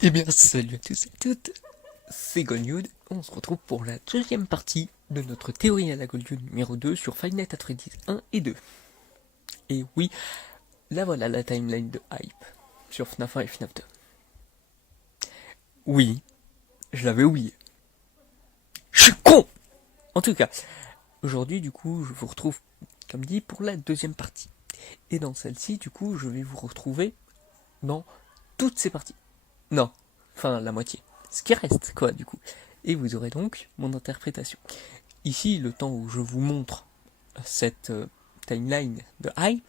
Eh bien, salut à tous et à toutes, c'est Gold. On se retrouve pour la deuxième partie de notre théorie à la Gold numéro 2 sur Five Nights at Freddy's 1 et 2. Et oui, là voilà la timeline de hype sur FNAF 1 et FNAF 2. Oui, je l'avais oublié. Je suis con. En tout cas, aujourd'hui du coup, je vous retrouve, comme dit, pour la deuxième partie. Et dans celle-ci, du coup, je vais vous retrouver dans toutes ces parties. Non, enfin la moitié. Ce qui reste, quoi, du coup. Et vous aurez donc mon interprétation. Ici, le temps où je vous montre cette timeline de hype,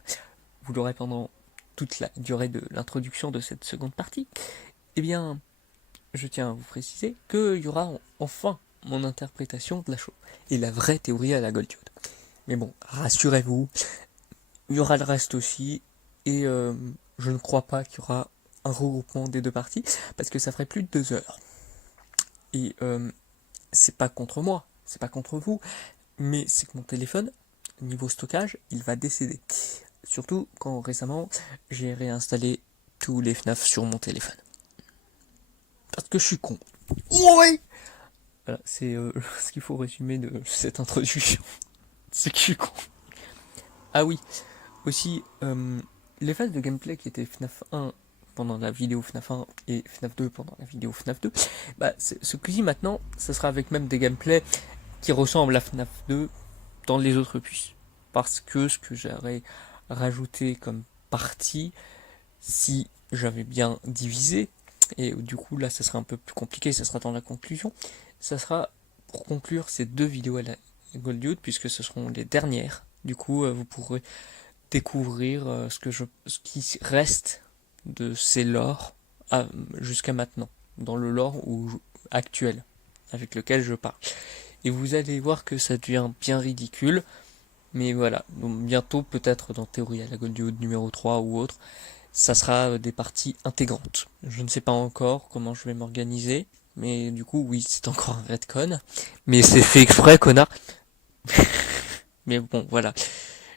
vous l'aurez pendant toute la durée de l'introduction de cette seconde partie. Eh bien, je tiens à vous préciser qu'il y aura enfin mon interprétation de la chose et la vraie théorie à la Goldiote. Mais bon, rassurez-vous, il y aura le reste aussi, et je ne crois pas qu'il y aura un regroupement des deux parties, parce que ça ferait plus de 2 heures. Et c'est pas contre moi, c'est pas contre vous, mais c'est que mon téléphone, niveau stockage, il va décéder. Surtout quand récemment, j'ai réinstallé tous les FNAF sur mon téléphone. Parce que je suis con. Ouais. Voilà, c'est ce qu'il faut résumer de cette introduction. C'est que je suis con. Ah oui, aussi, les phases de gameplay qui étaient FNAF 1 pendant la vidéo FNAF 1 et FNAF 2 pendant la vidéo FNAF 2, bah, ce coup-ci maintenant, ça sera avec même des gameplays qui ressemblent à FNAF 2 dans les autres puces. Parce que ce que j'aurais rajouté comme partie, si j'avais bien divisé, et du coup là ça sera un peu plus compliqué, ça sera dans la conclusion, ça sera pour conclure ces deux vidéos à la Goldiote, puisque ce seront les dernières. Du coup, vous pourrez découvrir ce qui reste de ces lores jusqu'à maintenant, dans le lore actuel avec lequel je parle. Et vous allez voir que ça devient bien ridicule, mais voilà, donc bientôt peut-être dans Théorie à la Goldiote numéro 3 ou autre, ça sera des parties intégrantes. Je ne sais pas encore comment je vais m'organiser, mais du coup oui, c'est encore un retcon, mais c'est fait exprès, connard. Mais bon, voilà.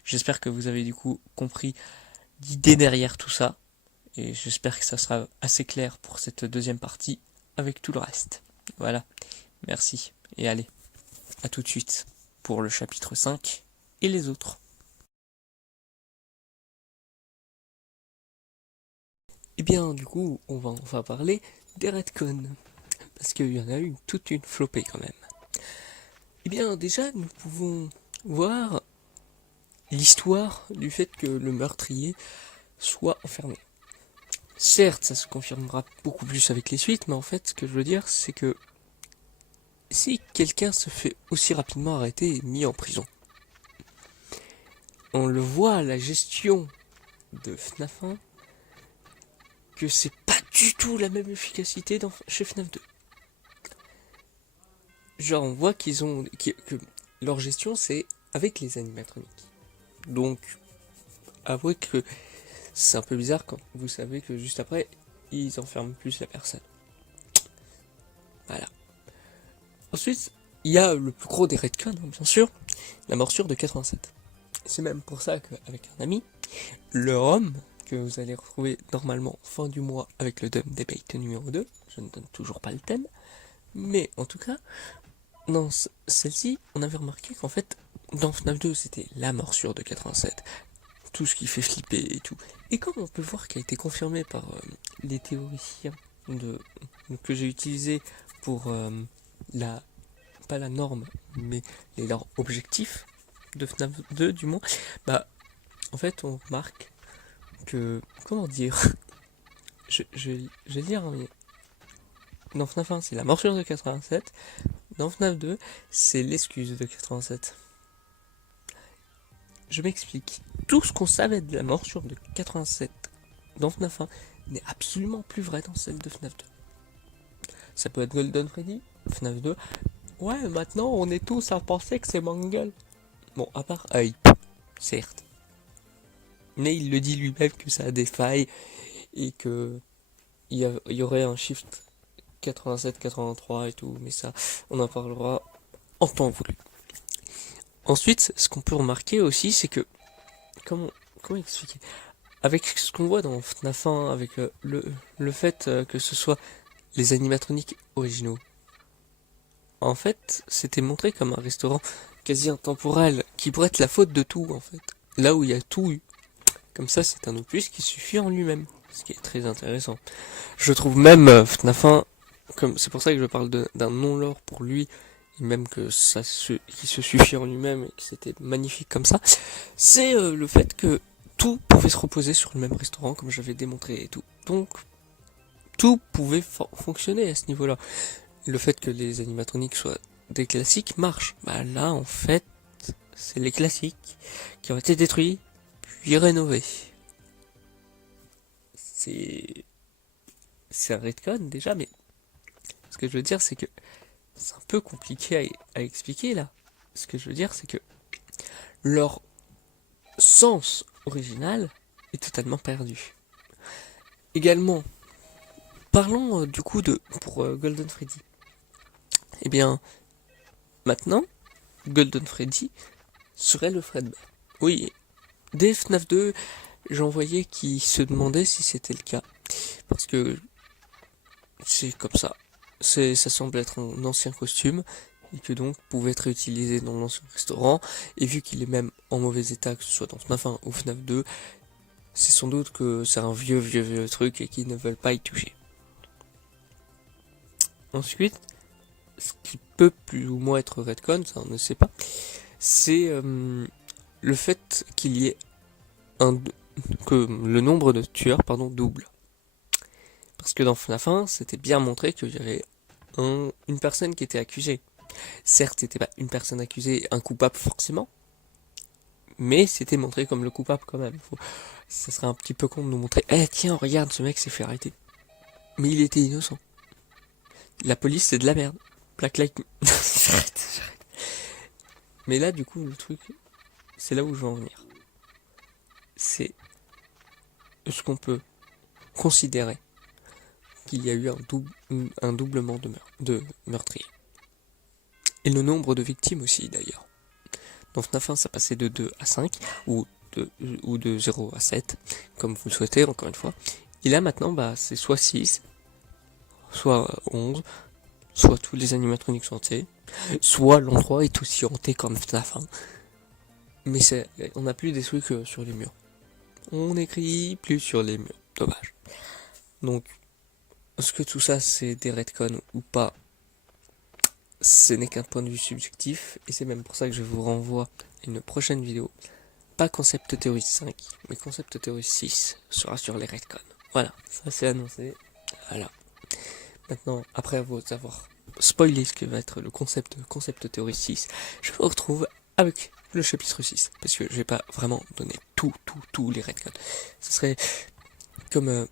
J'espère que vous avez du coup compris l'idée derrière tout ça. Et j'espère que ça sera assez clair pour cette deuxième partie avec tout le reste. Voilà. Merci. Et allez, à tout de suite pour le chapitre 5 et les autres. Et bien, du coup, on va enfin parler des retcons. Parce qu'il y en a eu toute une flopée quand même. Et bien, déjà, nous pouvons voir l'histoire du fait que le meurtrier soit enfermé. Certes, ça se confirmera beaucoup plus avec les suites, mais en fait, ce que je veux dire, c'est que si quelqu'un se fait aussi rapidement arrêter et mis en prison, on le voit à la gestion de FNAF 1 que c'est pas du tout la même efficacité chez FNAF 2. Genre, on voit que leur gestion, c'est avec les animatroniques. Donc, avouez que c'est un peu bizarre quand vous savez que juste après, ils enferment plus la personne. Voilà. Ensuite, il y a le plus gros des retcons, hein, bien sûr, la morsure de 87. C'est même pour ça qu'avec un ami, le ROM, que vous allez retrouver normalement fin du mois avec le Dumb Debate numéro 2, je ne donne toujours pas le thème, mais en tout cas, dans celle-ci, on avait remarqué qu'en fait, dans FNAF 2, c'était la morsure de 87, tout ce qui fait flipper et tout. Et comme on peut voir qui a été confirmé par les théoriciens que j'ai utilisé pour pas la norme, mais les leurs objectifs de FNAF 2 du moins, bah en fait on remarque que, comment dire, je vais dire, mais dans FNAF 1 c'est la morsure de 87, dans FNAF 2 c'est l'excuse de 87. Je m'explique. Tout ce qu'on savait de la morsure de 87 dans FNAF 1 n'est absolument plus vrai dans celle de FNAF 2. Ça peut être Golden Freddy, FNAF 2. Ouais, maintenant on est tous à penser que c'est Mangle. Bon, à part Hype, certes. Mais il le dit lui-même que ça a des failles et que il y aurait un shift 87-83 et tout, mais ça, on en parlera en temps voulu. Ensuite, ce qu'on peut remarquer aussi, c'est que, comment expliquer, avec ce qu'on voit dans FNAF 1, avec le fait que ce soit les animatroniques originaux, en fait, c'était montré comme un restaurant quasi intemporel, qui pourrait être la faute de tout, en fait. Là où il y a tout eu. Comme ça, c'est un opus qui suffit en lui-même, ce qui est très intéressant. Je trouve même FNAF 1, comme c'est pour ça que je parle d'un non-lore pour lui, et même que qui se suffit en lui-même et que c'était magnifique comme ça, c'est le fait que tout pouvait se reposer sur le même restaurant, comme j'avais démontré et tout. Donc, tout pouvait fonctionner à ce niveau-là. Le fait que les animatroniques soient des classiques marche. Bah là, en fait, c'est les classiques qui ont été détruits, puis rénovés. C'est un retcon déjà, mais ce que je veux dire, c'est que c'est un peu compliqué à expliquer là. Ce que je veux dire, c'est que leur sens original est totalement perdu. Également, parlons du coup pour Golden Freddy. Eh bien, maintenant, Golden Freddy serait le Fredbear. Oui, dès FNAF 2, j'en voyais qui se demandaient si c'était le cas. Parce que c'est comme ça. Ça semble être un ancien costume et que donc pouvait être réutilisé dans l'ancien restaurant. Et vu qu'il est même en mauvais état, que ce soit dans FNAF 1 ou FNAF 2, c'est sans doute que c'est un vieux truc et qu'ils ne veulent pas y toucher. Ensuite, ce qui peut plus ou moins être retcon, ça on ne sait pas, c'est le fait qu'il y ait que le nombre de tueurs double. Parce que dans FNAF 1, c'était bien montré qu'il y avait une personne qui était accusée. Certes, c'était pas une personne accusée, un coupable forcément, mais c'était montré comme le coupable quand même. Ça serait un petit peu con de nous montrer, tiens, regarde, ce mec s'est fait arrêter. Mais il était innocent. La police, c'est de la merde. Black Light... j'arrête. Mais là, du coup, le truc, c'est là où je veux en venir. C'est ce qu'on peut considérer qu'il y a eu un doublement de meurtriers. Et le nombre de victimes aussi, d'ailleurs. Dans FNAF 1, ça passait de 2 à 5, ou de 0 à 7, comme vous le souhaitez, encore une fois. Et là, maintenant, c'est soit 6, soit 11, soit tous les animatroniques sont hantés, soit l'endroit est aussi hanté comme FNAF 1. Mais on n'a plus des trucs sur les murs. On écrit plus sur les murs. Dommage. Donc, est-ce que tout ça c'est des retcons ou pas? Ce n'est qu'un point de vue subjectif, et c'est même pour ça que je vous renvoie à une prochaine vidéo. Pas Concept Theory 5, mais Concept Theory 6 sera sur les retcons. Voilà, ça c'est annoncé. Voilà. Maintenant, après avoir spoilé ce que va être le Concept Theory 6, je vous retrouve avec le chapitre 6, parce que je vais pas vraiment donner tous les retcons. Ce serait comme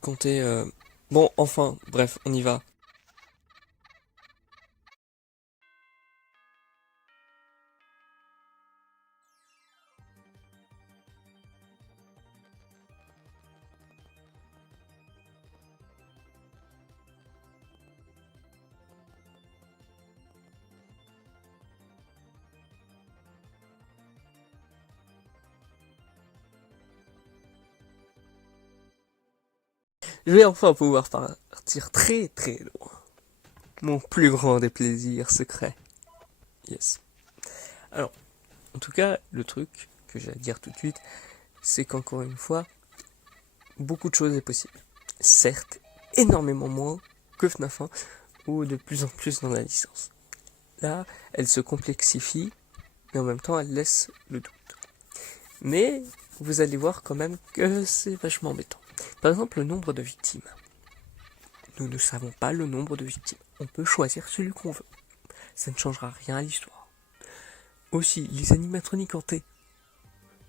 compter... Bon, enfin, bref, on y va. Je vais enfin pouvoir partir très très loin. Mon plus grand des plaisirs secrets. Yes. Alors, en tout cas, le truc que j'ai à dire tout de suite, c'est qu'encore une fois, beaucoup de choses est possible. Certes, énormément moins que FNAF 1, ou de plus en plus dans la licence. Là, elle se complexifie, mais en même temps, elle laisse le doute. Mais, vous allez voir quand même que c'est vachement embêtant. Par exemple, le nombre de victimes. Nous ne savons pas le nombre de victimes. On peut choisir celui qu'on veut. Ça ne changera rien à l'histoire. Aussi, les animatroniques hantés.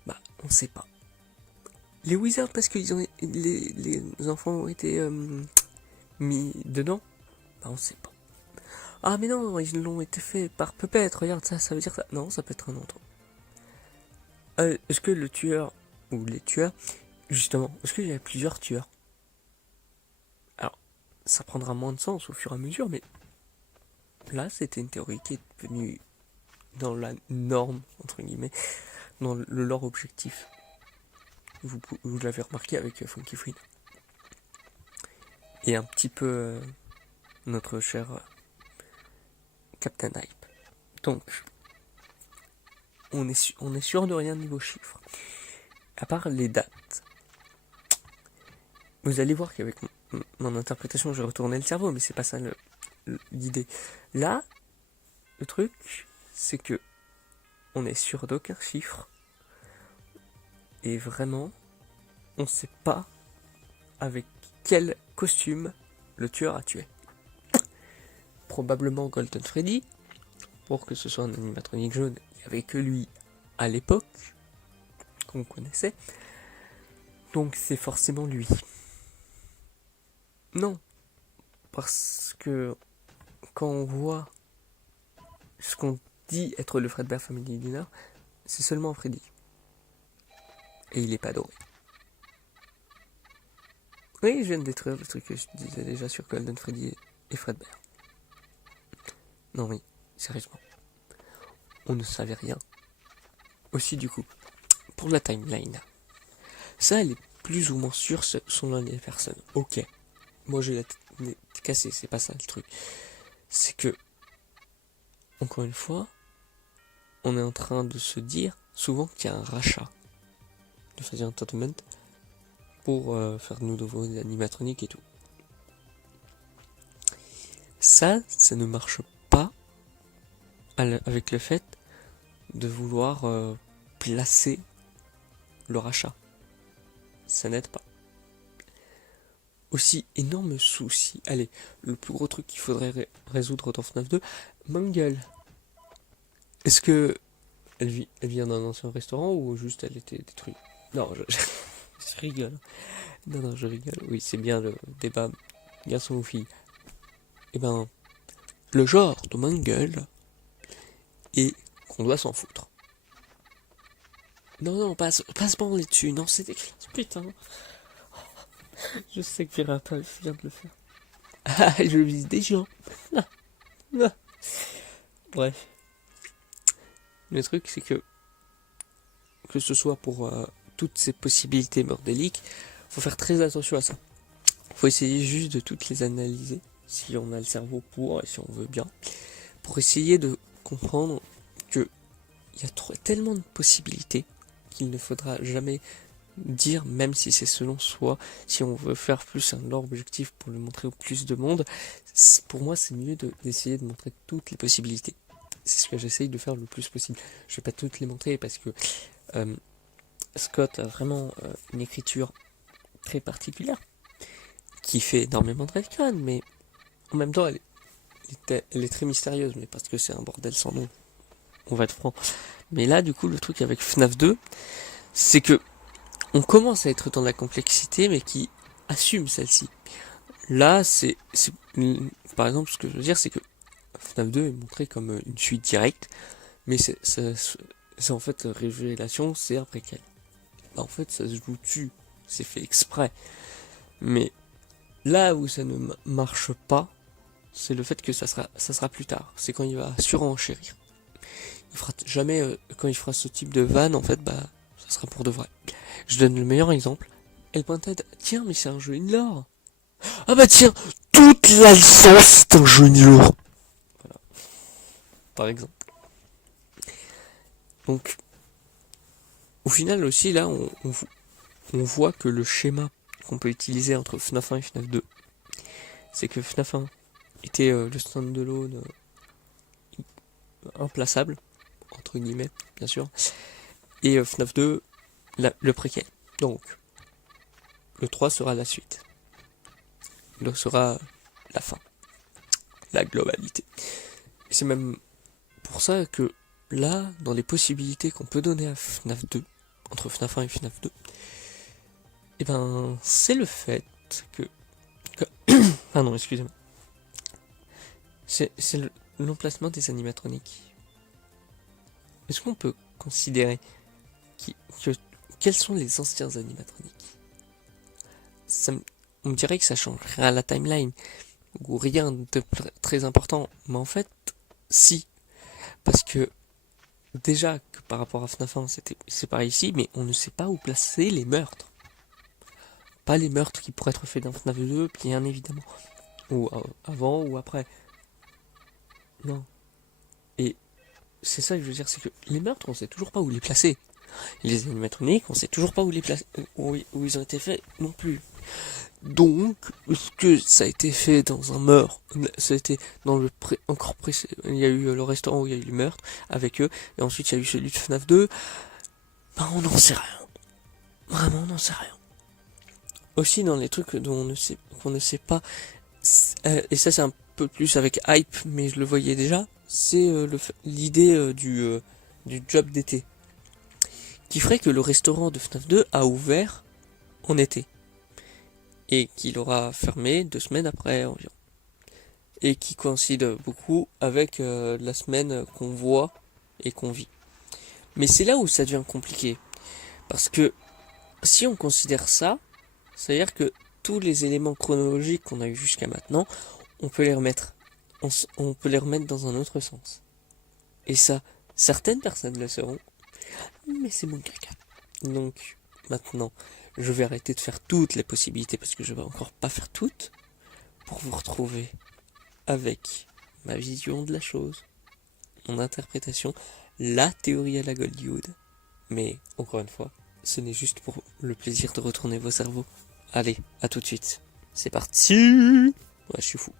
On ne sait pas. Les wizards, parce que les enfants ont été mis dedans, on ne sait pas. Ah mais non, ils l'ont été faits par Puppet, regarde ça veut dire ça. Non, ça peut être un autre. Est-ce que le tueur, ou les tueurs, justement, est-ce qu'il y a plusieurs tueurs? Alors, ça prendra moins de sens au fur et à mesure, mais là, c'était une théorie qui est devenue dans la norme, entre guillemets, dans le lore objectif. Vous l'avez remarqué avec Funky Fried. et un petit peu notre cher Captain Hype. Donc, on est sûr de rien niveau chiffres. À part les dates. Vous allez voir qu'avec mon interprétation, j'ai retourné le cerveau, mais c'est pas ça l'idée. Là, le truc, c'est que on est sûr d'aucun chiffre. Et vraiment, on sait pas avec quel costume le tueur a tué. Probablement Golden Freddy, pour que ce soit un animatronique jaune. Il n'y avait que lui à l'époque, qu'on connaissait. Donc c'est forcément lui. Non, parce que quand on voit ce qu'on dit être le Fredbear Family Dinner, c'est seulement Freddy. Et il est pas doré. Oui, je viens de détruire le truc que je disais déjà sur Golden Freddy et Fredbear. Non oui, sérieusement. On ne savait rien. Aussi du coup, pour la timeline. Ça, elle est plus ou moins sûre selon les personnes. Ok. Moi j'ai la tête cassée, c'est pas ça le truc. C'est que, encore une fois, on est en train de se dire souvent qu'il y a un rachat de Freddy Entertainment pour faire de nouveaux animatroniques et tout. Ça ne marche pas avec le fait de vouloir placer le rachat. Ça n'aide pas. Aussi, énorme souci. Allez, le plus gros truc qu'il faudrait résoudre dans FNAF 2, Mangle. Est-ce que elle vient d'un ancien restaurant ou juste elle était détruite? Non, je rigole. Non, je rigole. Oui, c'est bien le débat garçon ou fille. Eh ben, le genre de Mangle est qu'on doit s'en foutre. Non, pas se branler dessus. Non, c'est dégueulasse. Putain. Je sais que Pirata vient de le faire. Ah, je vise des gens. Bref. Le truc, c'est que ce soit pour toutes ces possibilités bordéliques, faut faire très attention à ça. Faut essayer juste de toutes les analyser, si on a le cerveau pour et si on veut bien, pour essayer de comprendre que il y a tellement de possibilités qu'il ne faudra jamais dire, même si c'est selon soi, si on veut faire plus un objectif pour le montrer au plus de monde, pour moi c'est mieux d'essayer de montrer toutes les possibilités. C'est ce que j'essaye de faire le plus possible. Je vais pas toutes les montrer parce que Scott a vraiment une écriture très particulière qui fait énormément de rêve, mais en même temps elle est très mystérieuse, mais parce que c'est un bordel sans nom, on va être franc. Mais là du coup le truc avec FNAF 2, c'est que on commence à être dans la complexité, mais qui assume celle-ci. Là, c'est par exemple, ce que je veux dire, c'est que FNAF 2 est montré comme une suite directe, mais c'est en fait révélation, c'est après qu'elle. Bah, en fait, ça se joue dessus, c'est fait exprès. Mais là où ça ne marche pas, c'est le fait que ça sera plus tard. C'est quand il va surenchérir. Il fera jamais, quand il fera ce type de vanne, en fait, bah, ça sera pour de vrai. Je donne le meilleur exemple. Elle pointed, tiens, mais c'est un jeu in-lore. Ah bah tiens, toute la licence c'est un jeu in-lore. Voilà. Par exemple. Donc, au final aussi, là, on voit que le schéma qu'on peut utiliser entre FNAF 1 et FNAF 2, c'est que FNAF 1 était le stand-alone implaçable, entre guillemets, bien sûr, et FNAF 2, le préquel. Donc, le 3 sera la suite. Le sera la fin. La globalité. Et c'est même pour ça que là, dans les possibilités qu'on peut donner à FNAF 2, entre FNAF 1 et FNAF 2, et ben, c'est le fait que pardon, excusez-moi. C'est l'emplacement des animatroniques. Est-ce qu'on peut considérer quels sont les anciens animatroniques? On me dirait que ça changerait à la timeline, ou rien de très important, mais en fait, si. Parce que, déjà, que par rapport à FNAF 1, c'est par ici, mais on ne sait pas où placer les meurtres. pas les meurtres qui pourraient être faits dans FNAF 2, bien évidemment. Ou avant ou après. Non. Et c'est ça que je veux dire, c'est que les meurtres, on sait toujours pas où les placer. Les animatroniques, on sait toujours pas où les placer, où ils ont été faits non plus. Donc, est-ce que ça a été fait dans un meurtre? Ça a été dans le encore précédent. Il y a eu le restaurant où il y a eu le meurtre avec eux, et ensuite il y a eu celui de FNAF 2. Ben, on n'en sait rien. Vraiment, on n'en sait rien. Aussi, dans les trucs dont qu'on ne sait pas, et ça c'est un peu plus avec hype, mais je le voyais déjà, c'est l'idée du job d'été. Qui ferait que le restaurant de FNAF 2 a ouvert en été. Et qu'il aura fermé 2 semaines après environ. Et qui coïncide beaucoup avec la semaine qu'on voit et qu'on vit. Mais c'est là où ça devient compliqué. Parce que si on considère ça, c'est-à-dire que tous les éléments chronologiques qu'on a eu jusqu'à maintenant, on peut les remettre. On peut les remettre dans un autre sens. Et ça, certaines personnes le sauront, mais c'est mon caca. Donc, maintenant, je vais arrêter de faire toutes les possibilités parce que je vais encore pas faire toutes pour vous retrouver avec ma vision de la chose, mon interprétation, la théorie à la Goldwood. Mais, encore une fois, ce n'est juste pour le plaisir de retourner vos cerveaux. Allez, à tout de suite. C'est parti. Ouais, je suis fou.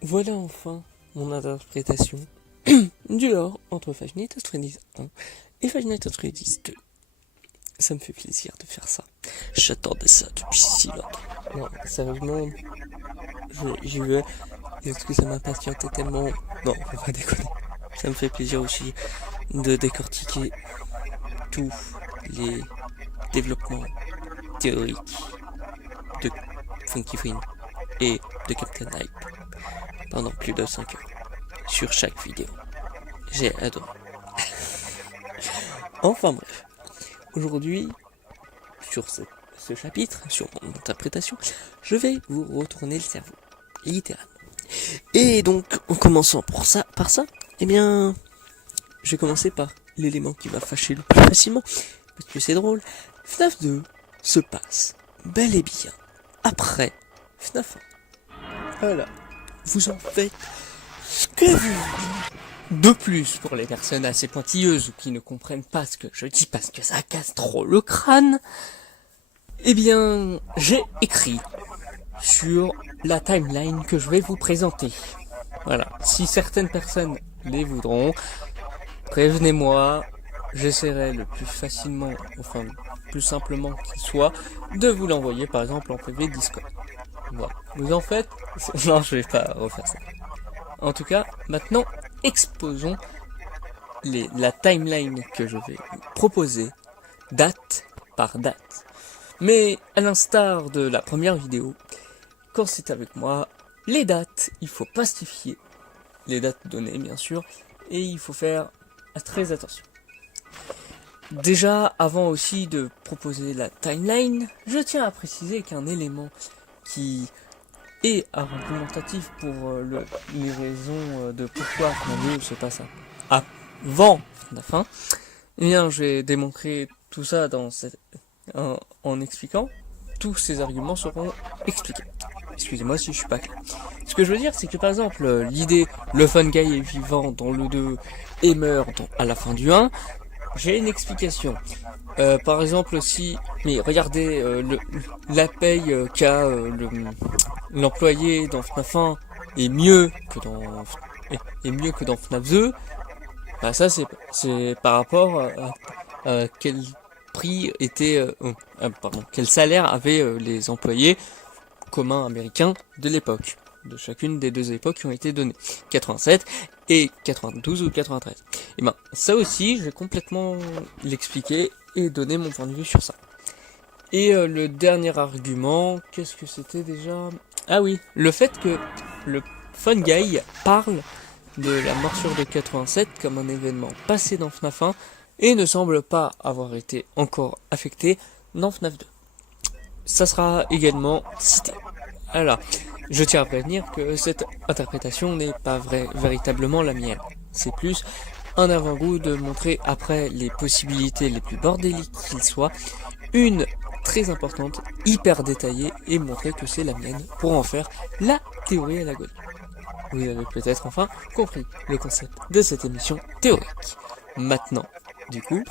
Voilà enfin mon interprétation du lore entre Five Nights at Freddy's 1 et Five Nights at Freddy's 2. Ça me fait plaisir de faire ça. J'attendais ça depuis si longtemps. Non, sérieusement, j'y vais. Est-ce que ça m'a patienté tellement? Non, faut pas déconner. Ça me fait plaisir aussi de décortiquer tous les développements théoriques de Funky Friend et de Captain Hype pendant plus de 5 heures sur chaque vidéo. J'ai adoré. Enfin bref, aujourd'hui, sur ce chapitre, sur mon interprétation, je vais vous retourner le cerveau, littéralement. Et donc, en commençant par ça, eh bien, je vais commencer par l'élément qui va fâcher le plus facilement, parce que c'est drôle. FNAF 2 se passe bel et bien après FNAF 1. Voilà, vous en faites ce que vous voulez. De plus, pour les personnes assez pointilleuses ou qui ne comprennent pas ce que je dis parce que ça casse trop le crâne, eh bien, j'ai écrit sur la timeline que je vais vous présenter. Voilà, si certaines personnes les voudront, prévenez-moi, j'essaierai le plus facilement, enfin le plus simplement qu'il soit, de vous l'envoyer par exemple en PV Discord. Voilà, vous en faites... Non, je vais pas refaire ça. En tout cas, maintenant, exposons la timeline que je vais vous proposer, date par date. Mais à l'instar de la première vidéo, quand c'est avec moi, les dates, il faut pacifier les dates données bien sûr, et il faut faire très attention. Déjà, avant aussi de proposer la timeline, je tiens à préciser qu'un élément qui est argumentatif pour les raisons de pourquoi FNAF 2 se passe avant la fin, eh bien, je vais démontrer tout ça en expliquant. Tous ces arguments seront expliqués. Excusez-moi si je suis pas clair. Ce que je veux dire, c'est que par exemple, l'idée, le fun guy est vivant dans le 2 et meurt à la fin du 1, j'ai une explication. Par exemple, mais regardez, la paye qu'a l'employé dans FNAF 1 est mieux que dans FNAF 2, bah ça c'est par rapport à quel prix était, quel salaire avaient les employés communs américains de l'époque, de chacune des deux époques qui ont été données, 87 et 92 ou 93. Et ben ça aussi je vais complètement l'expliquer et donner mon point de vue sur ça. Et le dernier argument, qu'est-ce que c'était déjà? Ah oui, le fait que le Fun Guy parle de la morsure de 87 comme un événement passé dans FNAF 1 et ne semble pas avoir été encore affecté dans FNAF 2. Ça sera également cité. Alors, je tiens à prévenir que cette interprétation n'est pas véritablement la mienne. c'est plus un avant-goût de montrer, après les possibilités les plus bordéliques qu'il soit, une très importante, hyper détaillée, et montrer que c'est la mienne pour en faire la théorie à la Gold. Vous avez peut-être enfin compris le concept de cette émission théorique. Maintenant, du coup,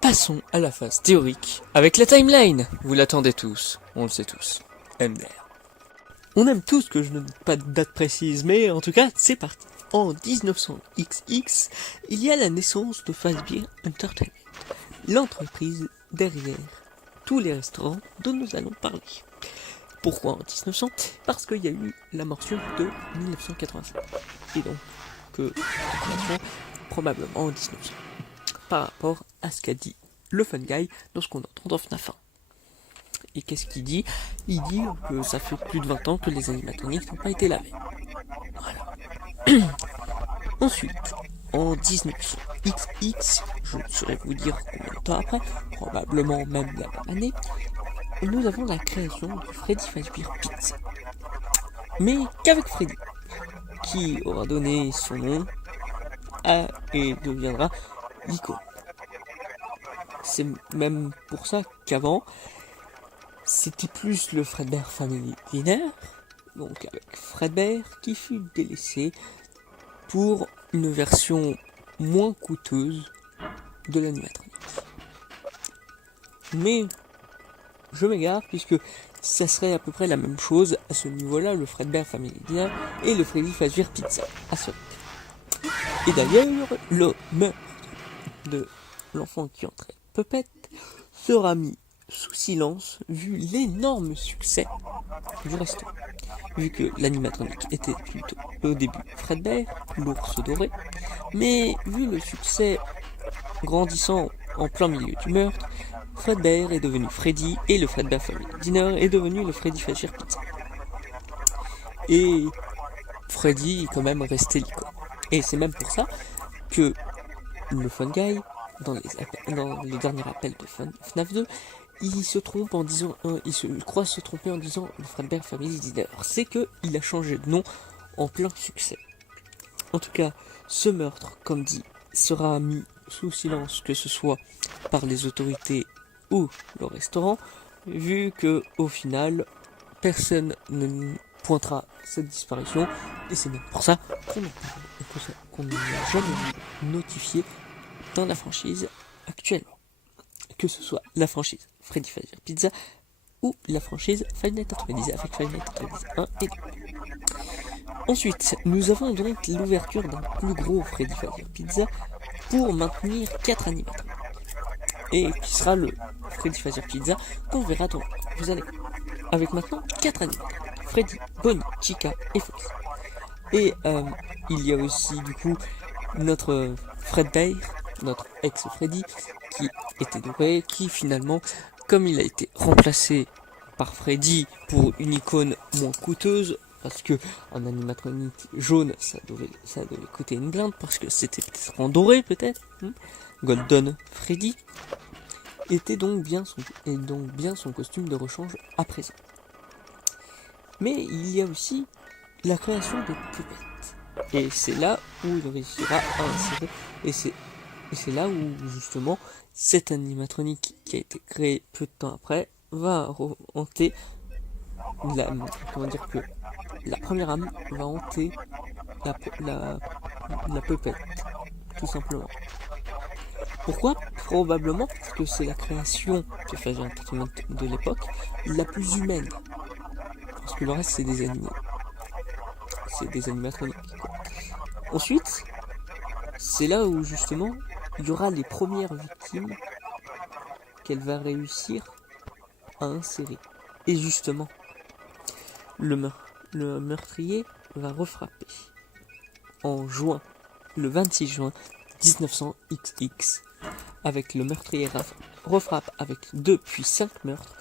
passons à la phase théorique avec la timeline. Vous l'attendez tous, on le sait tous. MDR. On aime tous que je ne donne pas de date précise, mais en tout cas, c'est parti. En 1900XX, il y a la naissance de Fazbear Entertainment, l'entreprise derrière tous les restaurants dont nous allons parler. Pourquoi en 1900 ? Parce qu'il y a eu la morsure de 1985. Et donc, probablement en 1900. Par rapport à ce qu'a dit le Fun Guy dans ce qu'on entend dans FNAF 1. Et qu'est-ce qu'il dit ? Il dit que ça fait plus de 20 ans que les animatroniques n'ont pas été lavés. Voilà. Ensuite, en 1900XX, je ne saurais vous dire combien de temps après, probablement même la même année, nous avons la création du Freddy Fazbear Pizza. Mais qu'avec Freddy, qui aura donné son nom à et deviendra l'icône. C'est même pour ça qu'avant, c'était plus le Fredbear Family Dinner, donc avec Fredbear, qui fut délaissé pour une version moins coûteuse de l'animatronique. Mais je m'égare puisque ça serait à peu près la même chose à ce niveau-là, le Fredbear Family Dinner et le Freddy Fazbear Pizza à ce rythme. Et d'ailleurs, le meurtre de l'enfant qui entrait Puppet sera mis sous silence vu l'énorme succès du restaurant. Vu que l'animatronique était plutôt au début Fredbear, l'ours doré, mais vu le succès grandissant en plein milieu du meurtre, Fredbear est devenu Freddy et le Fredbear Family Dinner est devenu le Freddy Fazbear Pizza. Et Freddy est quand même resté l'icône. Et c'est même pour ça que le Fun Guy, dans les derniers appels de FNAF 2, il se trompe en disant, il se croit se tromper en disant le Fredbear Family Dinner. C'est que il a changé de nom en plein succès. En tout cas, ce meurtre, comme dit, sera mis sous silence, que ce soit par les autorités ou le restaurant, vu que au final, personne ne pointera cette disparition, et c'est même pour ça qu'on ne l'a jamais notifié dans la franchise actuellement. Que ce soit la franchise Freddy Fazbear Pizza ou la franchise Five Nights at Freddy's avec Five Nights at Freddy's 1 et 2. Ensuite, nous avons donc l'ouverture d'un plus gros Freddy Fazbear Pizza pour maintenir 4 animateurs. Et qui sera le Freddy Fazbear Pizza qu'on verra dans vous allez voir. Avec maintenant 4 animateurs. Freddy, Bonnie, Chica et Fox. Et il y a aussi du coup notre Fredbear, notre ex-Freddy, qui était doré, qui finalement, comme il a été remplacé par Freddy pour une icône moins coûteuse, parce que un animatronique jaune, ça devait coûter une blinde, parce que c'était peut-être en doré peut-être, Golden Freddy, était donc bien son costume de rechange à présent. Mais il y a aussi la création de Puppet. Et c'est là où il réussira à insérer, et c'est là où justement cette animatronique qui a été créée peu de temps après va hanter la première âme va hanter la Puppet, tout simplement. Pourquoi ? Probablement parce que c'est la création de Fazbear Entertainment de l'époque la plus humaine. Parce que le reste c'est des animaux. C'est des animatroniques. Ensuite, c'est là où justement il y aura les premières victimes qu'elle va réussir à insérer. Et justement, le meurtrier va refrapper en juin, le 26 juin 1900XX, avec le meurtrier refrappe avec 2 puis 5 meurtres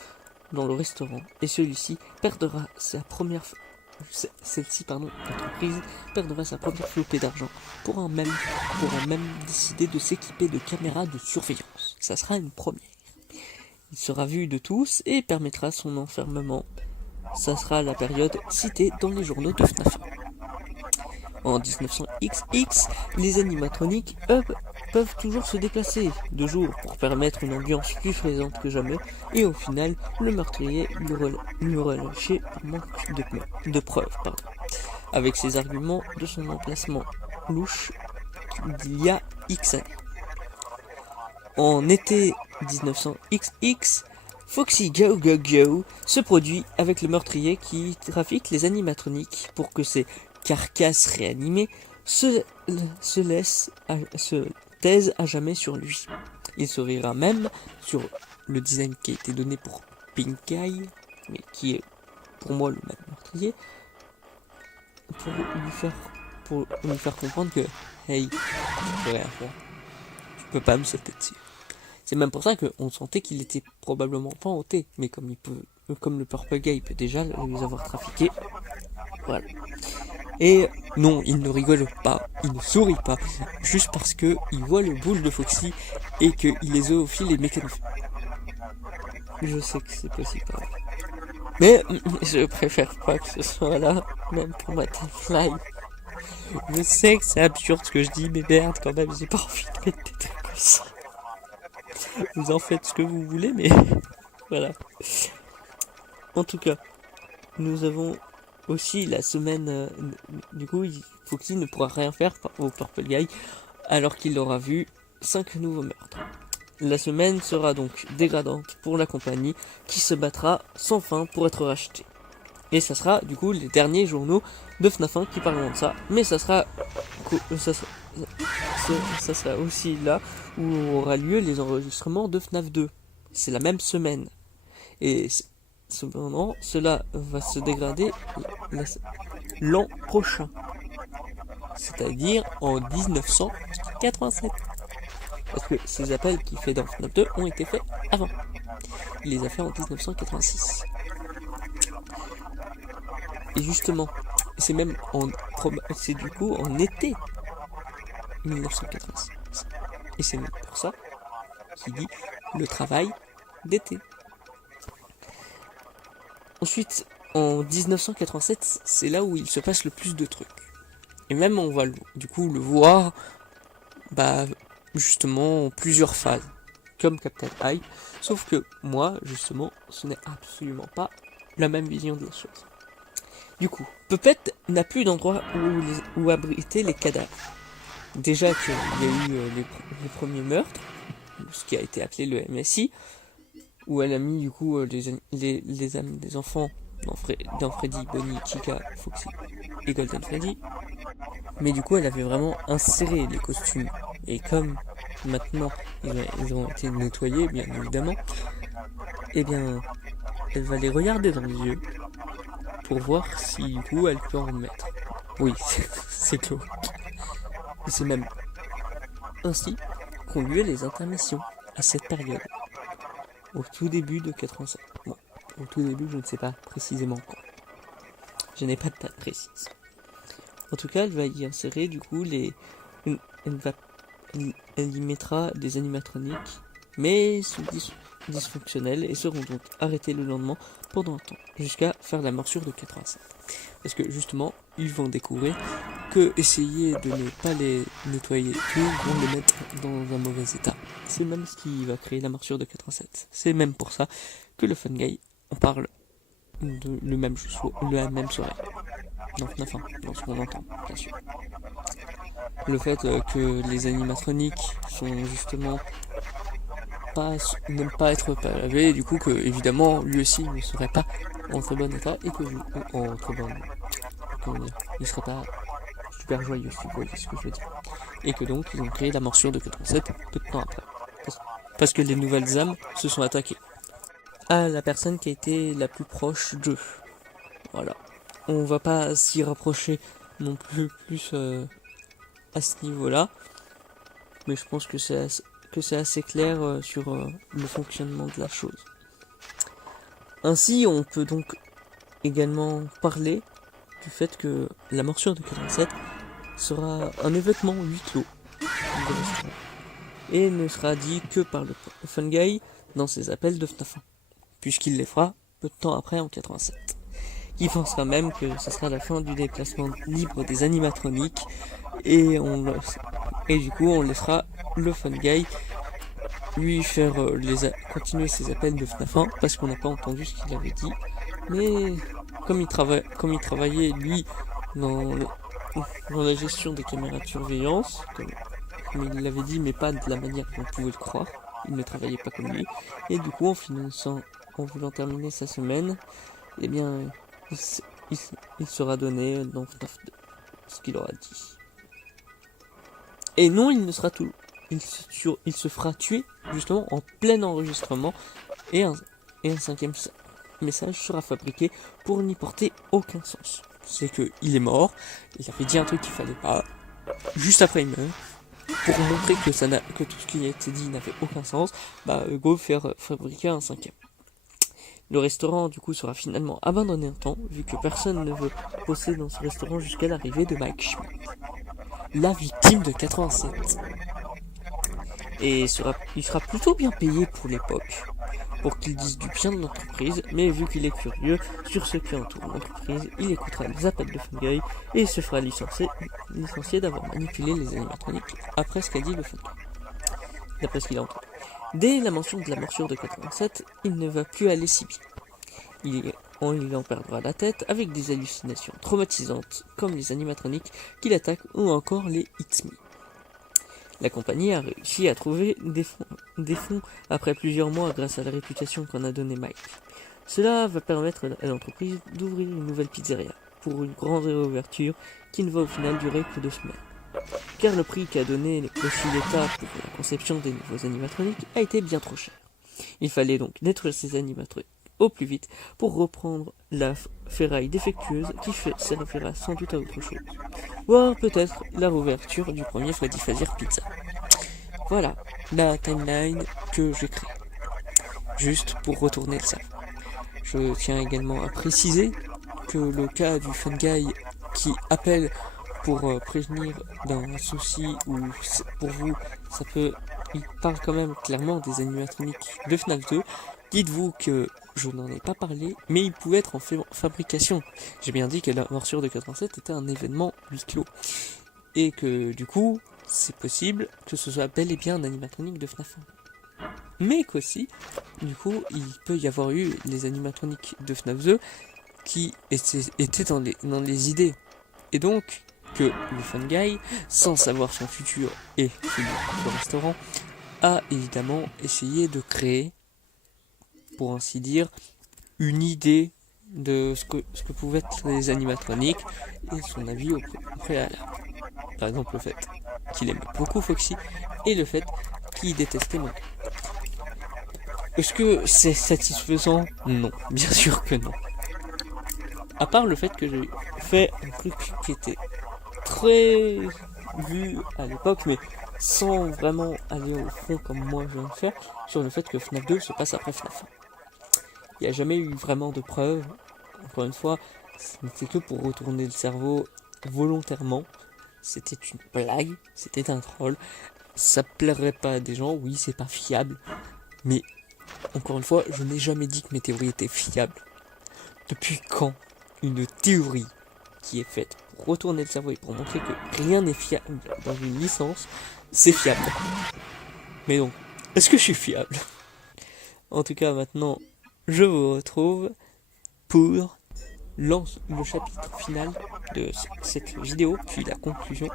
dans le restaurant, et celui-ci perdra l'entreprise perdra sa première flopée d'argent pour même décider de s'équiper de caméras de surveillance. Ça sera une première. Il sera vu de tous et permettra son enfermement. Ça sera la période citée dans les journaux de FNAF. En 1900 XX, les animatroniques peuvent toujours se déplacer de jour pour permettre une ambiance plus présente que jamais, et au final, le meurtrier lui relâché par manque de preuves. Avec ses arguments de son emplacement louche d'il y a X années. En été 1900 XX, Foxy Go Go Go se produit avec le meurtrier qui trafique les animatroniques pour que ces carcasses réanimées se taisent à jamais sur lui. Il se rira même sur le design qui a été donné pour Pink Eye, mais qui est pour moi le même meurtrier, pour lui faire comprendre que hey, tu peux rien faire, tu peux pas me sauter dessus. C'est même pour ça qu'on sentait qu'il était probablement pas hanté, mais comme le Purple Guy peut déjà les avoir trafiqués, voilà. Et non, il ne rigole pas, il ne sourit pas, juste parce que il voit le boule de Foxy et qu'il est zoophile et mécanophile. Je sais que c'est possible, mais je préfère pas que ce soit là, même pour ma timeline. Je sais que c'est absurde ce que je dis, mais merde, quand même, j'ai pas envie de mettre des trucs comme ça. Vous en faites ce que vous voulez, mais voilà. En tout cas, nous avons aussi la semaine. Du coup, Foxy ne pourra rien faire au Purple Guy alors qu'il aura vu 5 nouveaux meurtres. La semaine sera donc dégradante pour la compagnie qui se battra sans fin pour être rachetée. Et ça sera du coup les derniers journaux de FNAF 1 qui parleront de ça, mais ça sera aussi là où aura lieu les enregistrements de FNAF 2. C'est la même semaine. Et cependant, cela va se dégrader l'an prochain. C'est-à-dire en 1987. Parce que ces appels qu'il fait dans FNAF 2 ont été faits avant. Il les a fait en 1986. Et justement, c'est du coup en été 1986. Et c'est même pour ça qu'il dit le travail d'été. Ensuite, en 1987, c'est là où il se passe le plus de trucs. Et même on va du coup le voir, justement en plusieurs phases, comme Captain Eye. Sauf que moi, justement, ce n'est absolument pas la même vision de la chose. Du coup, Puppet n'a plus d'endroit où abriter les cadavres. Déjà qu'il y a eu les premiers meurtres, ce qui a été appelé le MSI, où elle a mis du coup les âmes des enfants dans Freddy, Bonnie, Chica, Foxy et Golden Freddy. Mais du coup, elle avait vraiment inséré les costumes. Et comme maintenant ils ont été nettoyés, bien évidemment, eh bien, elle va les regarder dans les yeux pour voir si du coup elle peut en remettre. Oui, c'est clos. Et c'est même ainsi qu'ont lieu les intermissions à cette période. Au tout début de 87. Bon, au tout début, je ne sais pas précisément quand. Je n'ai pas de date précise. En tout cas, elle va y insérer du coup elle y mettra des animatroniques, mais sont dysfonctionnels et seront donc arrêtés le lendemain pendant un temps, jusqu'à faire la morsure de 87. Parce que justement, ils vont découvrir que essayer de ne pas les nettoyer tout vont les mettre dans un mauvais état. C'est même ce qui va créer la morsure de 87. C'est même pour ça que le Fun Guy en parle de la même soirée. Donc, enfin, dans ce qu'on entend, bien sûr. Le fait que les animatroniques sont justement n'aiment pas être lavés, et du coup que évidemment lui aussi ne serait pas en très bon état et que il serait pas super joyeux, si vous voyez ce que je veux dire. Et que donc ils ont créé la morsure de 87 peu de temps après. Parce que les nouvelles âmes se sont attaquées à la personne qui a été la plus proche d'eux. Voilà. On va pas s'y rapprocher non plus à ce niveau-là. Mais je pense que c'est assez clair sur le fonctionnement de la chose. Ainsi, on peut donc également parler du fait que la morsure de 87 sera un événement huis clos et ne sera dit que par le Fun Guy dans ses appels de FNAF 1, puisqu'il les fera peu de temps après en 87. Il pensera même que ce sera la fin du déplacement libre des animatroniques et et du coup on laissera le Fun Guy lui faire continuer ses appels de FNAF 1 parce qu'on n'a pas entendu ce qu'il avait dit. Mais comme il travaillait lui dans, dans la gestion des caméras de surveillance, comme il l'avait dit, mais pas de la manière qu'on pouvait le croire, il ne travaillait pas comme lui. Et du coup, en voulant terminer sa semaine, eh bien, il sera donné dans FNAF 2 ce qu'il aura dit. Et non, il ne sera tout. Il se fera tuer justement en plein enregistrement et un cinquième message sera fabriqué pour n'y porter aucun sens. C'est que il est mort, il avait dit un truc qu'il fallait pas, juste après il meurt, pour montrer que tout ce qui a été dit n'avait aucun sens, go faire fabriquer un cinquième. Le restaurant du coup sera finalement abandonné un temps, vu que personne ne veut bosser dans ce restaurant jusqu'à l'arrivée de Mike Schmidt, la victime de 87. Et il sera plutôt bien payé pour l'époque, pour qu'il dise du bien de l'entreprise, mais vu qu'il est curieux sur ce qui entoure l'entreprise, il écoutera les appels de Fun Guy et se fera licencier d'avoir manipulé les animatroniques après ce qu'a dit le Fun Guy, d'après ce qu'il a entendu. Dès la mention de la morsure de 87, il ne va plus aller si bien. Il en perdra la tête avec des hallucinations traumatisantes comme les animatroniques qui l'attaquent ou encore les It's Me. La compagnie a réussi à trouver des fonds après plusieurs mois grâce à la réputation qu'en a donnée Mike. Cela va permettre à l'entreprise d'ouvrir une nouvelle pizzeria pour une grande réouverture qui ne va au final durer que 2 semaines. Car le prix qu'a donné aussi l'État pour la conception des nouveaux animatroniques a été bien trop cher. Il fallait donc détruire ces animatroniques au plus vite pour reprendre la ferraille défectueuse qui servira sans doute à autre chose. Voire peut-être la réouverture du premier Freddy Fazbear Pizza. Voilà la timeline que j'ai créée. Juste pour retourner le cerveau. Je tiens également à préciser que le cas du Fun Guy qui appelle pour prévenir d'un souci ou pour vous, il parle quand même clairement des animatroniques de FNAF 2. Dites-vous que je n'en ai pas parlé, mais il pouvait être en fabrication. J'ai bien dit que la morsure de 87 était un événement huis clos. Et que du coup, c'est possible que ce soit bel et bien un animatronique de FNAF 1. Mais qu'aussi, du coup, il peut y avoir eu les animatroniques de FNAF 2 qui étaient dans les idées. Et donc, que le Fun Guy, sans savoir son futur et celui du restaurant, a évidemment essayé de créer, pour ainsi dire, une idée de ce que pouvaient être les animatroniques et son avis au préalable. Par exemple, le fait qu'il aimait beaucoup Foxy et le fait qu'il détestait Monkey. Est-ce que c'est satisfaisant? Non, bien sûr que non. À part le fait que j'ai fait un truc qui était très vu à l'époque, mais sans vraiment aller au fond comme moi je viens de faire, sur le fait que FNAF 2 se passe après FNAF 1. Il n'y a jamais eu vraiment de preuves. Encore une fois, ce n'était que pour retourner le cerveau volontairement. C'était une blague, c'était un troll. Ça plairait pas à des gens, oui, c'est pas fiable. Mais, encore une fois, je n'ai jamais dit que mes théories étaient fiables. Depuis quand une théorie qui est faite pour retourner le cerveau et pour montrer que rien n'est fiable dans une licence, c'est fiable? Mais donc, est-ce que je suis fiable? En tout cas, maintenant, je vous retrouve pour le chapitre final de cette vidéo, puis la conclusion.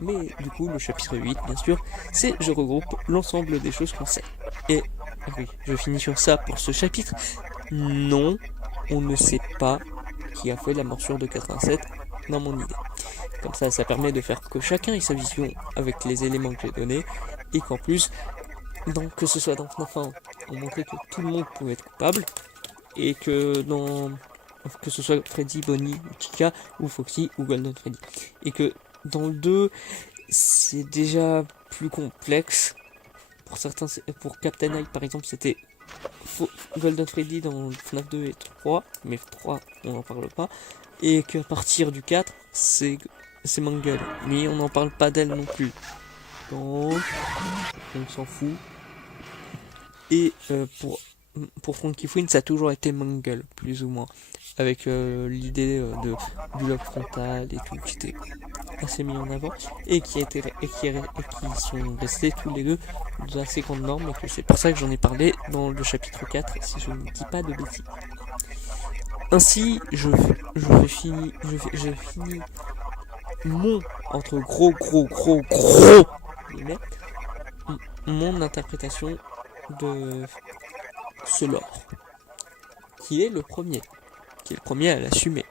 Mais du coup, le chapitre 8, bien sûr, c'est je regroupe l'ensemble des choses qu'on sait. Et oui, je finis sur ça pour ce chapitre. Non, on ne sait pas qui a fait la morsure de 87 dans mon idée. Comme ça permet de faire que chacun ait sa vision avec les éléments que j'ai donnés, et qu'en plus, que ce soit dans FNAF 1, on montrait que tout le monde pouvait être coupable, et que que ce soit Freddy, Bonnie, Chica, ou Foxy, ou Golden Freddy. Et que dans le 2, c'est déjà plus complexe. Pour certains, pour Captain Eye par exemple, c'était Golden Freddy dans FNAF 2 et 3, mais 3 on n'en parle pas, et qu'à partir du 4 c'est Mangle, mais on n'en parle pas d'elle non plus, donc on s'en fout. Et pour Frankie Quinn, ça a toujours été Mangle, plus ou moins, avec l'idée du lobe frontal et tout, qui était assez mis en avant et qui sont restés tous les deux d'assez grandes normes, et que c'est pour ça que j'en ai parlé dans le chapitre 4, si je ne dis pas de bêtises. Ainsi, je finis mon, entre gros guillemets, mon interprétation de ce lore, qui est le premier à l'assumer,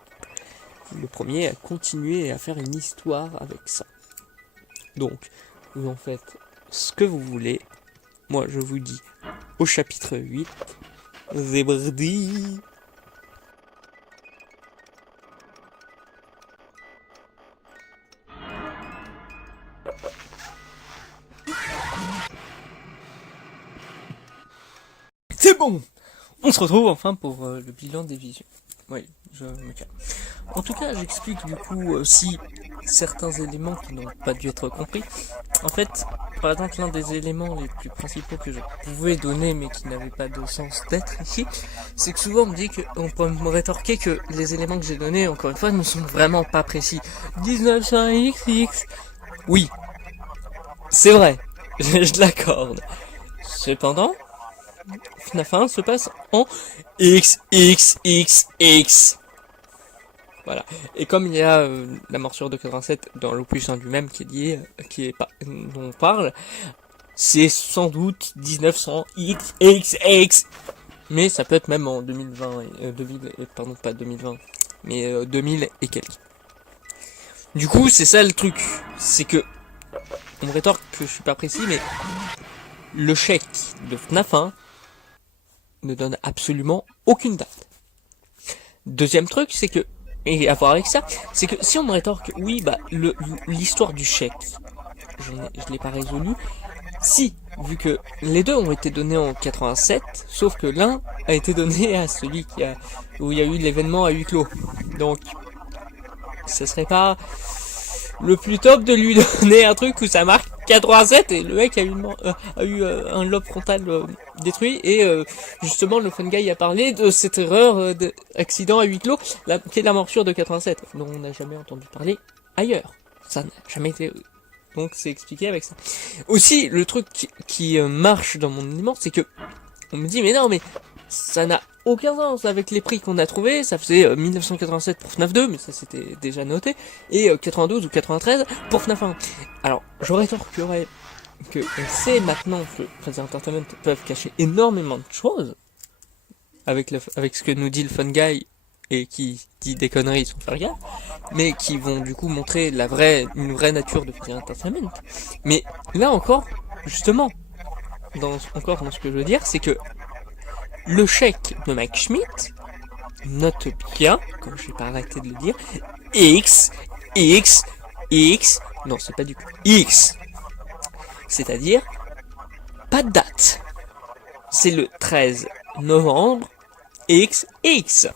le premier à continuer et à faire une histoire avec ça. Donc, vous en faites ce que vous voulez. Moi, je vous dis au chapitre 8, Zébrdi. C'est bon! On se retrouve enfin pour le bilan des visions. Oui, je me calme. En tout cas, j'explique du coup aussi certains éléments qui n'ont pas dû être compris. En fait, par exemple, l'un des éléments les plus principaux que je pouvais donner mais qui n'avait pas de sens d'être ici, c'est que souvent on me dit qu'on peut me rétorquer que les éléments que j'ai donnés, encore une fois, ne sont vraiment pas précis. 19XX. Oui, c'est vrai, je l'accorde. Cependant, FNAF 1 se passe en XXXX. Voilà. Et comme il y a la morsure de 87 dans l'opus 1 lui-même qui est lié, dont on parle, c'est sans doute 1900XXX. Mais ça peut être même en 2020, pardon, pas 2020, mais 2000 et quelques. Du coup, c'est ça le truc. C'est que, on me rétorque que je suis pas précis, mais le chèque de FNAF 1 ne donne absolument aucune date. Deuxième truc, c'est que, et à voir avec ça, c'est que si on me rétorque, oui, bah, l'histoire du chèque, je l'ai pas résolu. Si, vu que les deux ont été donnés en 87, sauf que l'un a été donné à celui où il y a eu l'événement à huis clos. Donc, ce serait pas le plus top de lui donner un truc où ça marque 87 et le mec a eu un lobe frontal détruit, et justement le fun guy a parlé de cette erreur d'accident à huis clos, qui est la morsure de 87, dont on n'a jamais entendu parler ailleurs. Ça n'a jamais été... Donc c'est expliqué avec ça. Aussi, le truc qui marche dans mon élément, c'est que on me dit mais non, mais ça n'a aucun sens avec les prix qu'on a trouvés. Ça faisait 1987 pour FNAF 2, mais ça c'était déjà noté, et 92 ou 93 pour FNAF 1. Alors, je rétorquerais que on sait maintenant que Frenzy Entertainment peuvent cacher énormément de choses avec ce que nous dit le Fun Guy, et qui dit des conneries sans faire gaffe, mais qui vont du coup montrer une vraie nature de Frenzy Entertainment. Mais là encore, justement, dans ce que je veux dire, c'est que le chèque de Mike Schmidt note bien, comme je vais pas arrêter de le dire, X, non c'est pas du coup, X. C'est-à-dire, pas de date. C'est le 13 novembre, XX.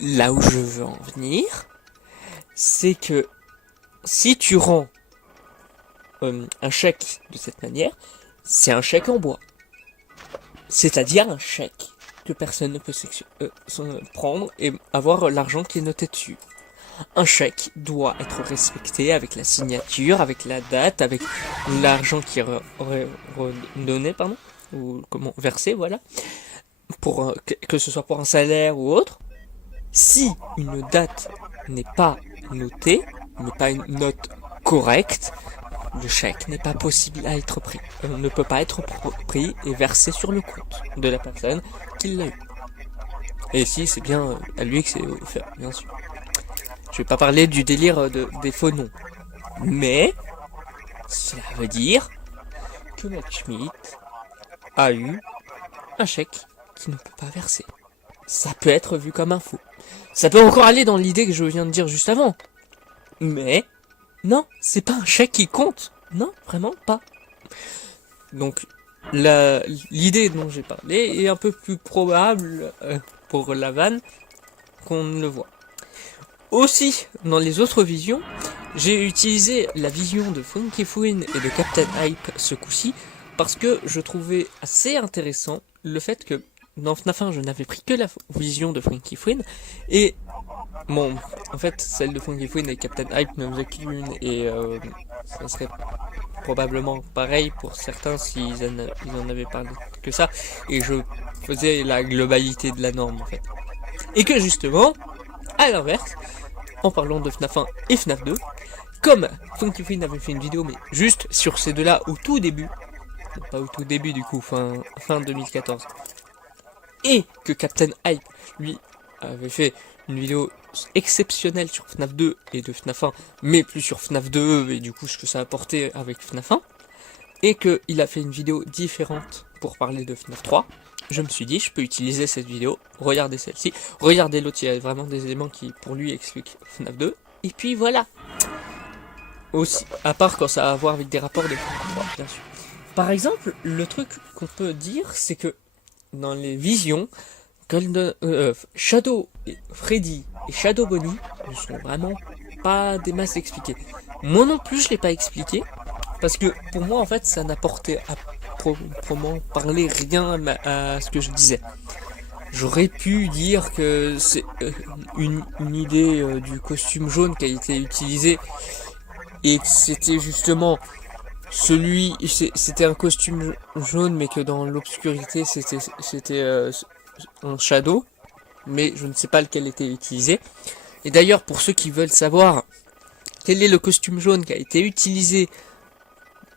Là où je veux en venir, c'est que si tu rends un chèque de cette manière, c'est un chèque en bois. C'est-à-dire un chèque que personne ne peut prendre et avoir l'argent qui est noté dessus. Un chèque doit être respecté avec la signature, avec la date, avec l'argent qui est redonné, ou comment versé, voilà, pour que ce soit pour un salaire ou autre. Si une date n'est pas notée, n'est pas une note correcte, le chèque n'est pas possible à être pris. Ne peut pas être pris et versé sur le compte de la personne qui l'a eu. Et si c'est bien à lui que c'est offert, bien sûr. Je vais pas parler du délire des faux noms. Mais, cela veut dire que Mike Schmidt a eu un chèque qui ne peut pas verser. Ça peut être vu comme un faux. Ça peut encore aller dans l'idée que je viens de dire juste avant. Mais, non, c'est pas un chèque qui compte. Non, vraiment pas. Donc, l'idée dont j'ai parlé est un peu plus probable pour la vanne qu'on ne le voit. Aussi, dans les autres visions, j'ai utilisé la vision de Frankie Fouine et de Captain Hype ce coup-ci, parce que je trouvais assez intéressant le fait que dans FNAF 1, je n'avais pris que la vision de Frankie Fouine, et bon, en fait, celle de Funky Queen et Captain Hype ne faisait qu'une, et ça serait probablement pareil pour certains ils en avaient parlé que ça, et je faisais la globalité de la norme, en fait. Et que justement, à l'inverse, en parlant de FNAF 1 et FNAF 2, comme Funky Queen avait fait une vidéo, mais juste sur ces deux-là au tout début, pas au tout début du coup, fin 2014, et que Captain Hype, lui, avait fait une vidéo exceptionnelle sur FNAF 2 et de FNAF 1, mais plus sur FNAF 2 et du coup ce que ça a apporté avec FNAF 1, et qu'il a fait une vidéo différente pour parler de FNAF 3, je me suis dit, je peux utiliser cette vidéo, regardez celle-ci, regardez l'autre, il y a vraiment des éléments qui, pour lui, expliquent FNAF 2, et puis voilà. Aussi, à part quand ça a à voir avec des rapports de FNAF 3, bien sûr. Par exemple, le truc qu'on peut dire, c'est que dans les visions, Shadow, Freddy et Shadow Bonnie ne sont vraiment pas des masses expliquées. Moi non plus, je l'ai pas expliqué, parce que pour moi, en fait, ça n'apportait à proprement parler rien à ce que je disais. J'aurais pu dire que c'est une idée du costume jaune qui a été utilisé, et que c'était justement c'était un costume jaune, mais que dans l'obscurité, c'était un shadow, mais je ne sais pas lequel était utilisé. Et d'ailleurs, pour ceux qui veulent savoir quel est le costume jaune qui a été utilisé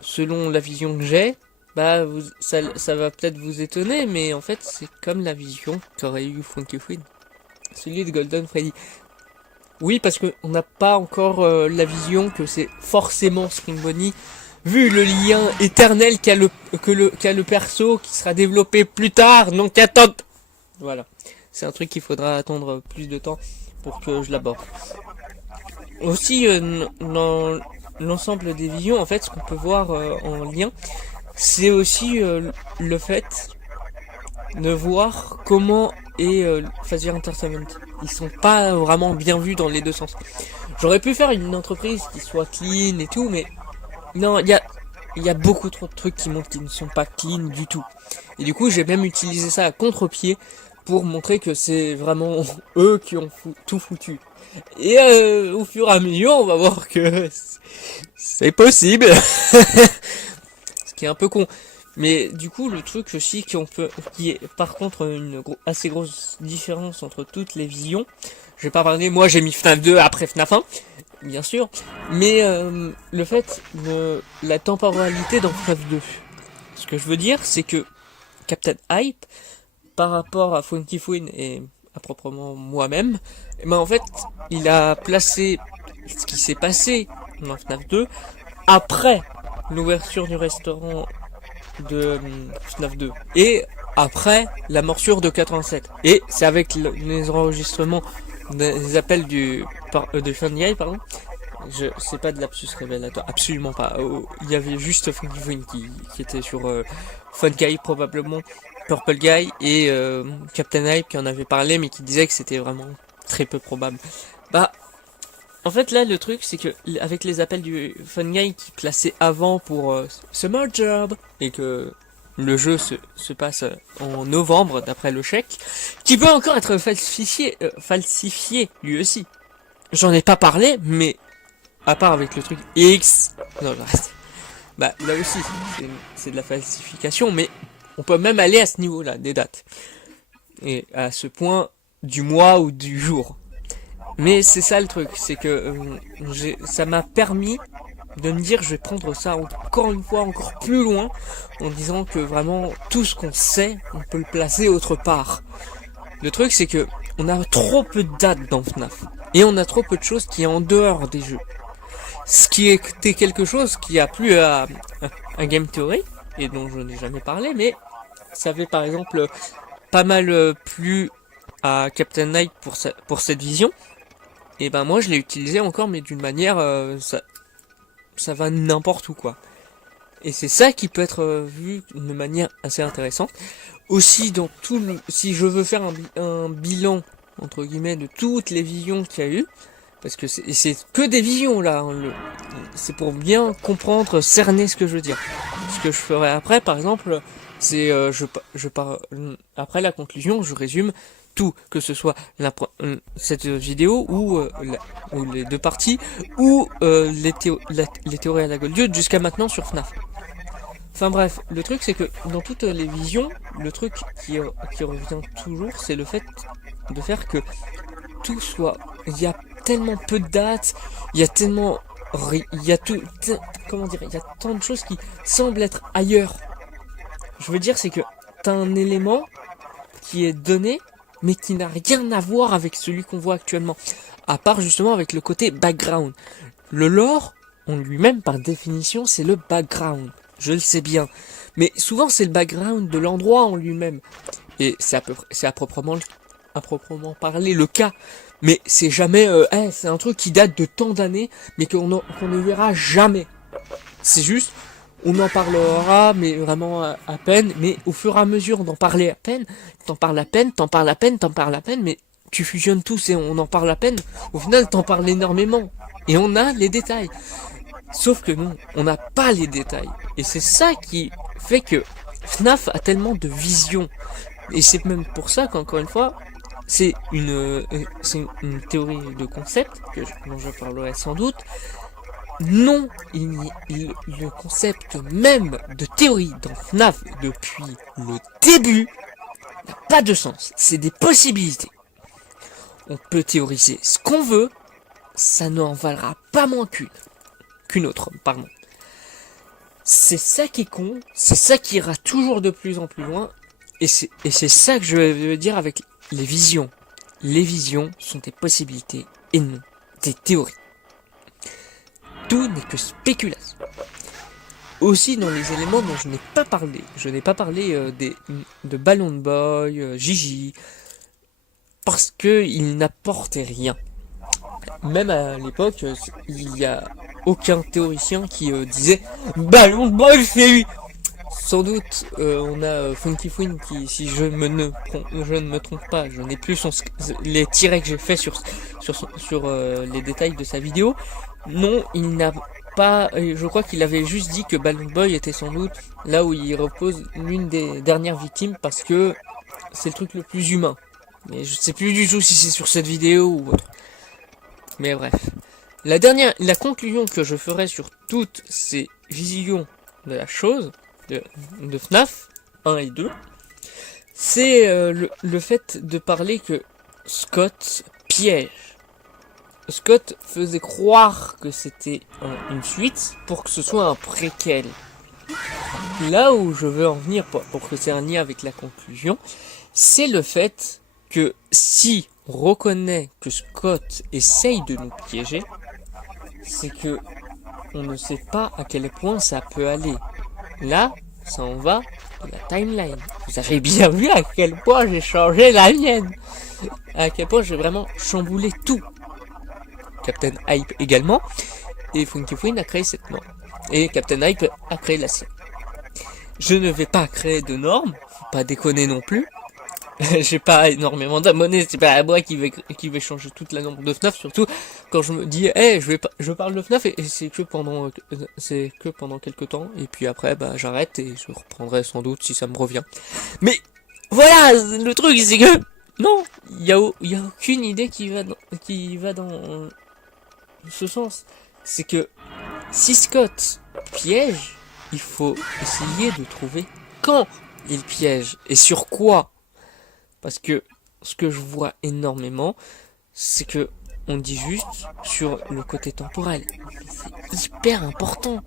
selon la vision que j'ai, bah ça va peut-être vous étonner, mais en fait c'est comme la vision qu'aurait eu Funky Queen, celui de Golden Freddy. Oui, parce qu'on n'a pas encore la vision que c'est forcément Spring Bonnie, vu le lien éternel qu'a le perso qui sera développé plus tard, donc attends. Voilà, c'est un truc qu'il faudra attendre plus de temps pour que je l'aborde. Aussi, dans l'ensemble des visions, en fait, ce qu'on peut voir en lien, c'est aussi le fait de voir comment est Phasir Entertainment. Ils sont pas vraiment bien vus dans les deux sens. J'aurais pu faire une entreprise qui soit clean et tout, mais non, il y a beaucoup trop de trucs qui montrent qu'ils ne sont pas clean du tout. Et du coup, j'ai même utilisé ça à contre-pied pour montrer que c'est vraiment eux qui ont tout foutu. Et au fur et à mesure, on va voir que c'est possible. Ce qui est un peu con. Mais du coup, le truc aussi qui est par contre une assez grosse différence entre toutes les visions. Je vais pas parler, moi j'ai mis FNAF 2 après FNAF 1, bien sûr. Mais le fait de la temporalité dans FNAF 2. Ce que je veux dire, c'est que Captain Hype, par rapport à Funky Queen et à proprement moi-même, ben en fait, il a placé ce qui s'est passé dans FNAF 2 après l'ouverture du restaurant de FNAF 2 et après la morsure de 87. Et c'est avec les enregistrements des appels de Funny pardon. C'est pas de lapsus révélateur, absolument pas. Il y avait juste Funky Queen qui était sur Fun Guy probablement, Purple Guy et Captain Hype qui en avait parlé, mais qui disait que c'était vraiment très peu probable. Bah, en fait là le truc c'est que avec les appels du Fun Guy qui plaçait avant pour Summer Job, et que le jeu se passe en novembre d'après le chèque, qui peut encore être falsifié lui aussi. J'en ai pas parlé, mais à part avec le truc X, non le reste, bah là aussi c'est de la falsification, mais on peut même aller à ce niveau-là des dates et à ce point du mois ou du jour. Mais c'est ça le truc, c'est que ça m'a permis de me dire je vais prendre ça encore une fois encore plus loin, en disant que vraiment tout ce qu'on sait on peut le placer autre part. Le truc c'est que on a trop peu de dates dans FNAF et on a trop peu de choses qui est en dehors des jeux, ce qui était quelque chose qui a plu à Game Theory et dont je n'ai jamais parlé, mais ça avait par exemple pas mal plu à Captain Knight pour cette vision. Et ben moi je l'ai utilisé encore, mais d'une manière ça va n'importe où quoi. Et c'est ça qui peut être vu d'une manière assez intéressante. Aussi dans si je veux faire un bilan entre guillemets de toutes les visions qu'il y a eu, parce que c'est que des visions là, hein, c'est pour bien comprendre, cerner ce que je veux dire. Ce que je ferai après par exemple, c'est après la conclusion, je résume tout, que ce soit cette vidéo ou les deux parties, ou les théories à la Goldiode jusqu'à maintenant sur FNAF. Enfin bref, le truc c'est que dans toutes les visions, le truc qui revient toujours, c'est le fait de faire que tout soit... Il y a tellement peu de dates, il y a tellement... Il y a tout... Comment dire? Il y a tant de choses qui semblent être ailleurs. Je veux dire, c'est que t'as un élément qui est donné, mais qui n'a rien à voir avec celui qu'on voit actuellement. À part justement avec le côté background. Le lore, en lui-même, par définition, c'est le background. Je le sais bien. Mais souvent, c'est le background de l'endroit en lui-même. Et c'est à proprement parler le cas. Mais c'est jamais... c'est un truc qui date de tant d'années, mais qu'on ne verra jamais. C'est juste... On en parlera, mais vraiment à peine. Mais au fur et à mesure d'en parler à peine, t'en parles à peine, t'en parles à peine, t'en parles à peine, mais tu fusionnes tous et on en parle à peine. Au final, t'en parles énormément. Et on a les détails. Sauf que non, on n'a pas les détails. Et c'est ça qui fait que FNAF a tellement de visions. Et c'est même pour ça qu'encore une fois, c'est une théorie de concept, dont je parlerai sans doute. Non, le concept même de théorie dans FNAF depuis le début n'a pas de sens. C'est des possibilités. On peut théoriser ce qu'on veut, ça n'en valera pas moins qu'une autre, pardon. C'est ça qui est con, c'est ça qui ira toujours de plus en plus loin, et c'est ça que je veux dire avec les visions. Les visions sont des possibilités et non des théories. Tout n'est que spéculation. Aussi dans les éléments dont je n'ai pas parlé. Je n'ai pas parlé de Balloon Boy, Gigi, parce qu'ils n'apportaient rien. Même à l'époque, il n'y a aucun théoricien qui disait Balloon Boy fait lui. Sans doute, on a Funky Fwin qui, si je ne me trompe pas, je n'ai plus les tirets que j'ai fait sur les détails de sa vidéo. Non, il n'a pas... Je crois qu'il avait juste dit que Balloon Boy était sans doute là où il repose l'une des dernières victimes parce que c'est le truc le plus humain. Mais je sais plus du tout si c'est sur cette vidéo ou autre. Mais bref. La conclusion que je ferai sur toutes ces visions de la chose, de FNAF 1 et 2, c'est le fait de parler que Scott piège. Scott faisait croire que c'était une suite pour que ce soit un préquel. Là où je veux en venir pour que c'est un lien avec la conclusion, c'est le fait que si on reconnaît que Scott essaye de nous piéger, c'est que on ne sait pas à quel point ça peut aller. Là, ça en va de la timeline. Vous avez bien vu à quel point j'ai changé la mienne. À quel point j'ai vraiment chamboulé tout. Captain Hype également. Et Funky Fwin a créé cette norme. Et Captain Hype a créé la sienne. Je ne vais pas créer de normes. Faut pas déconner non plus. J'ai pas énormément d'abonnés, c'est pas à moi qui vais changer toute la norme de FNAF, surtout quand je me dis, je parle de FNAF et c'est que pendant quelques temps, et puis après, j'arrête et je reprendrai sans doute si ça me revient. Mais, voilà, le truc, c'est que, non, il y a aucune idée qui va dans ce sens. C'est que, si Scott piège, il faut essayer de trouver quand il piège et sur quoi. Parce que ce que je vois énormément, c'est que on dit juste sur le côté temporel. C'est hyper important.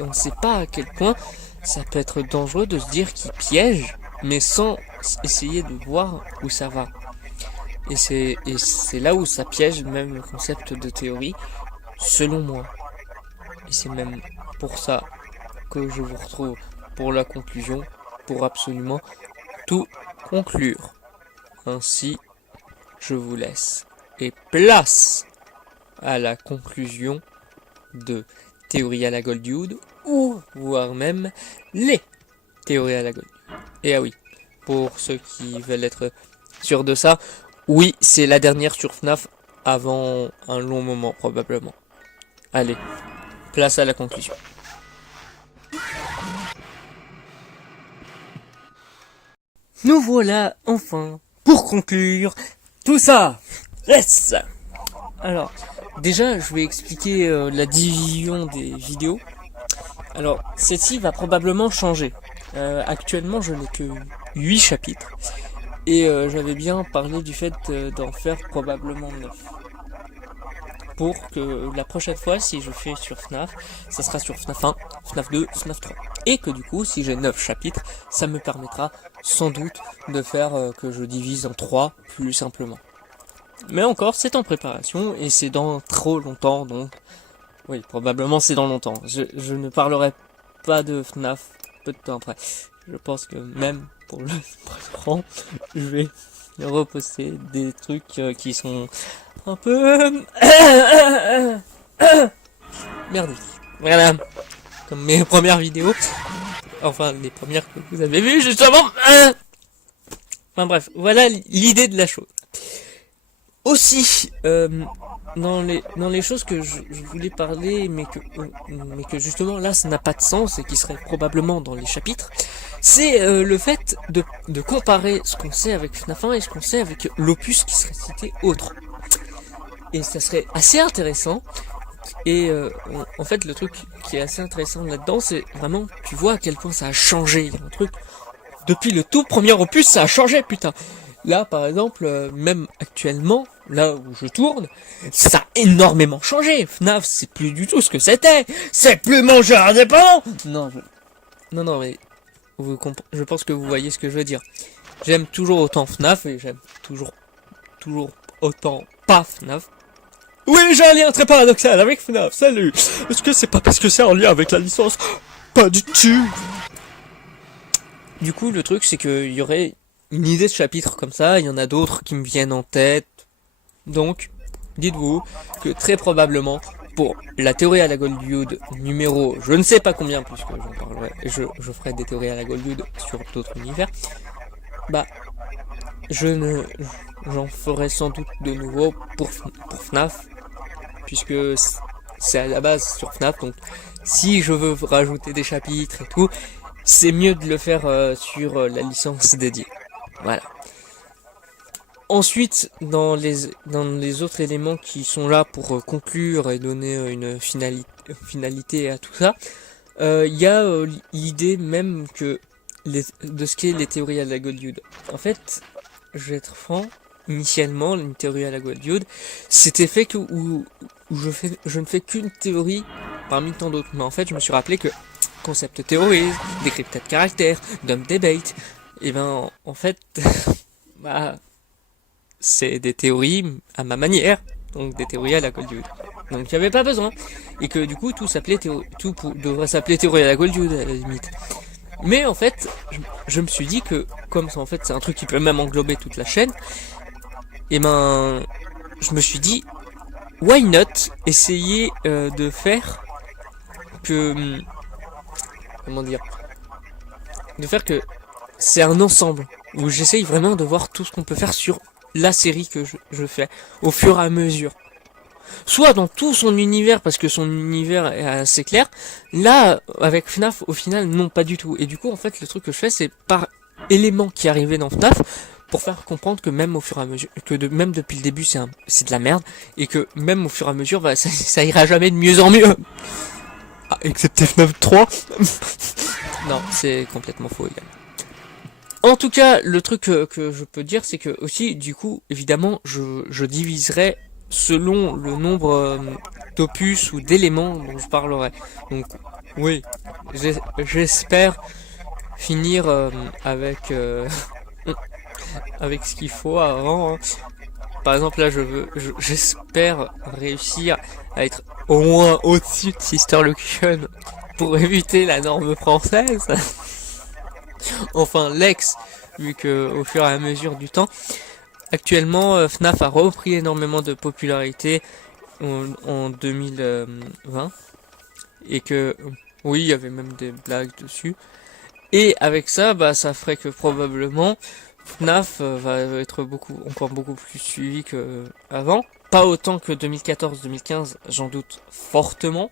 On ne sait pas à quel point ça peut être dangereux de se dire qu'il piège, mais sans essayer de voir où ça va. Et c'est là où ça piège même le concept de théorie, selon moi. Et c'est même pour ça que je vous retrouve pour la conclusion, pour absolument tout conclure. Ainsi, je vous laisse et place à la conclusion de Théorie à la Goldiode ou voire même les théories à la Goldiode. Et ah oui, pour ceux qui veulent être sûrs de ça, oui, c'est la dernière sur FNAF avant un long moment probablement. Allez, place à la conclusion. Nous voilà enfin pour conclure tout ça, yes. Alors, déjà, je vais expliquer la division des vidéos. Alors, celle-ci va probablement changer. Actuellement, je n'ai que 8 chapitres. Et j'avais bien parlé du fait d'en faire probablement 9. Pour que la prochaine fois, si je fais sur FNAF, ça sera sur FNAF 1, FNAF 2, FNAF 3. Et que du coup, si j'ai 9 chapitres, ça me permettra sans doute de faire que je divise en 3 plus simplement. Mais encore, c'est en préparation et c'est dans trop longtemps, donc oui, probablement c'est dans longtemps. Je ne parlerai pas de FNAF peu de temps après. Je pense que même pour le printemps, je vais reposter des trucs qui sont un peu merdiques. Voilà, comme mes premières vidéos. Enfin, les premières que vous avez vues justement. Enfin bref, voilà l'idée de la chose. Aussi, dans les choses que je voulais parler, mais que justement là ça n'a pas de sens et qui serait probablement dans les chapitres, c'est le fait de comparer ce qu'on sait avec FNAF 1 et ce qu'on sait avec l'opus qui serait cité autre. Et ça serait assez intéressant. Et en fait, le truc qui est assez intéressant là-dedans, c'est vraiment, tu vois à quel point ça a changé. Il y a un truc, depuis le tout premier opus, ça a changé, putain. Là, par exemple, même actuellement, là où je tourne, ça a énormément changé. FNAF, c'est plus du tout ce que c'était. C'est plus mon jeu indépendant. Non, mais je pense que vous voyez ce que je veux dire. J'aime toujours autant FNAF et j'aime toujours autant pas FNAF. Oui, j'ai un lien très paradoxal avec FNAF, salut. Est-ce que c'est pas parce que c'est en lien avec la licence? Pas du tout. Du coup, le truc, c'est qu'il y aurait une idée de chapitre comme ça, il y en a d'autres qui me viennent en tête. Donc, dites-vous que très probablement, pour la théorie à la Goldwood numéro, je ne sais pas combien, puisque j'en parlerai, je ferai des théories à la Goldwood sur d'autres univers, bah, j'en ferai sans doute de nouveau pour FNAF, puisque c'est à la base sur FNAF, donc si je veux rajouter des chapitres et tout, c'est mieux de le faire sur la licence dédiée. Voilà. Ensuite, dans les autres éléments qui sont là pour conclure et donner une finalité à tout ça, il y a l'idée même que de ce qu'est les théories à la Goldwood. En fait, je vais être franc, initialement, une théorie à la Goldwood, c'était fait que où je ne fais qu'une théorie parmi tant d'autres. Mais en fait, je me suis rappelé que concept théorie, décryptage de caractère, dump debate, et ben en fait, bah c'est des théories à ma manière, donc des théories à la Goldwood. Donc il n'y avait pas besoin. Et que du coup tout devrait s'appeler théorie à la Goldwood à la limite. Mais en fait, je me suis dit que, comme ça en fait c'est un truc qui peut même englober toute la chaîne, et ben je me suis dit, why not essayer de faire que, comment dire, de faire que c'est un ensemble, où j'essaye vraiment de voir tout ce qu'on peut faire sur la série que je fais, au fur et à mesure. Soit dans tout son univers, parce que son univers est assez clair, là, avec FNAF, au final, non, pas du tout. Et du coup, en fait, le truc que je fais, c'est par éléments qui arrivaient dans FNAF, pour faire comprendre que même au fur et à mesure, même depuis le début, c'est de la merde, et que même au fur et à mesure, bah, ça ira jamais de mieux en mieux. Ah, excepté FNAF 3. Non, c'est complètement faux également. En tout cas, le truc que je peux dire, c'est que aussi, du coup, évidemment, je diviserai selon le nombre d'opus ou d'éléments dont je parlerai. Donc, oui, j'espère finir avec avec ce qu'il faut avant. Hein. Par exemple, là, j'espère réussir à être au moins au-dessus de Sister Locution pour éviter la norme française. Enfin, Lex, vu que au fur et à mesure du temps, actuellement, FNAF a repris énormément de popularité en 2020 et que, oui, il y avait même des blagues dessus. Et avec ça, bah, ça ferait que probablement FNAF va être encore beaucoup plus suivi qu'avant. Pas autant que 2014-2015, j'en doute fortement.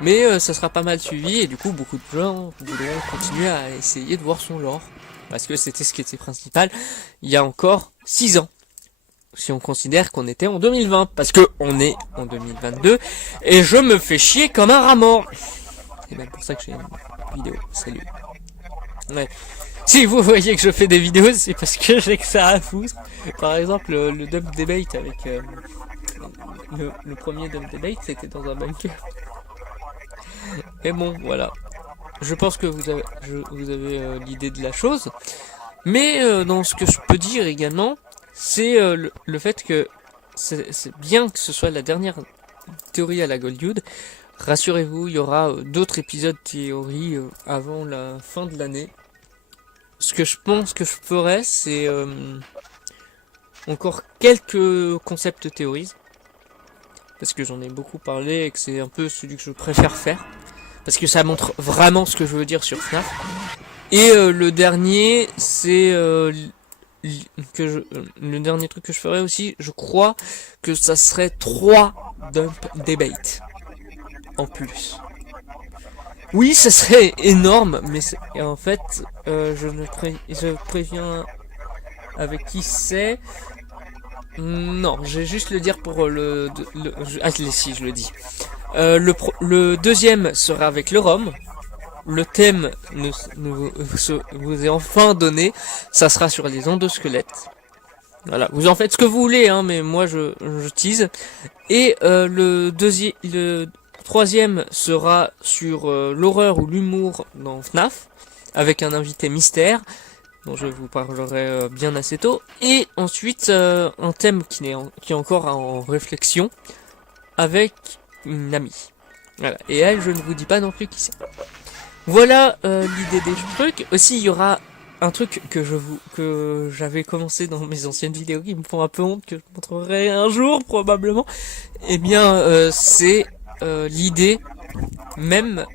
Mais ça sera pas mal suivi et du coup beaucoup de gens voudront continuer à essayer de voir son lore. Parce que c'était ce qui était principal il y a encore 6 ans. Si on considère qu'on était en 2020, parce que on est en 2022, et je me fais chier comme un rat mort. C'est même pour ça que j'ai une vidéo. Salut. Ouais. Si vous voyez que je fais des vidéos, c'est parce que j'ai que ça à foutre. Par exemple, le Dump Debate avec le premier Dump Debate, c'était dans un bunker. Et bon, voilà. Je pense que vous avez l'idée de la chose. Mais dans ce que je peux dire également, c'est le fait que c'est bien que ce soit la dernière théorie à la Goldwood. Rassurez-vous, il y aura d'autres épisodes théorie avant la fin de l'année. Ce que je pense que je ferais, c'est encore quelques concepts théories. Parce que j'en ai beaucoup parlé et que c'est un peu celui que je préfère faire. Parce que ça montre vraiment ce que je veux dire sur FNAF. Et le dernier, c'est le dernier truc que je ferais aussi, je crois que ça serait 3 dump debate en plus. Oui, ça serait énorme, mais en fait, je préviens avec qui c'est. Non, je vais juste le dire pour si je le dis. Le deuxième sera avec le Rhum. Le thème vous est enfin donné. Ça sera sur les endosquelettes. Voilà, vous en faites ce que vous voulez, hein, mais moi je tease. Et le troisième sera sur l'horreur ou l'humour dans FNAF, avec un invité mystère, dont je vous parlerai bien assez tôt. Et ensuite, un thème qui est encore en réflexion, avec une amie. Voilà, et elle, je ne vous dis pas non plus qui c'est. Voilà l'idée des trucs. Aussi, il y aura un truc que j'avais commencé dans mes anciennes vidéos qui me font un peu honte, que je montrerai un jour probablement. Eh bien, c'est l'idée même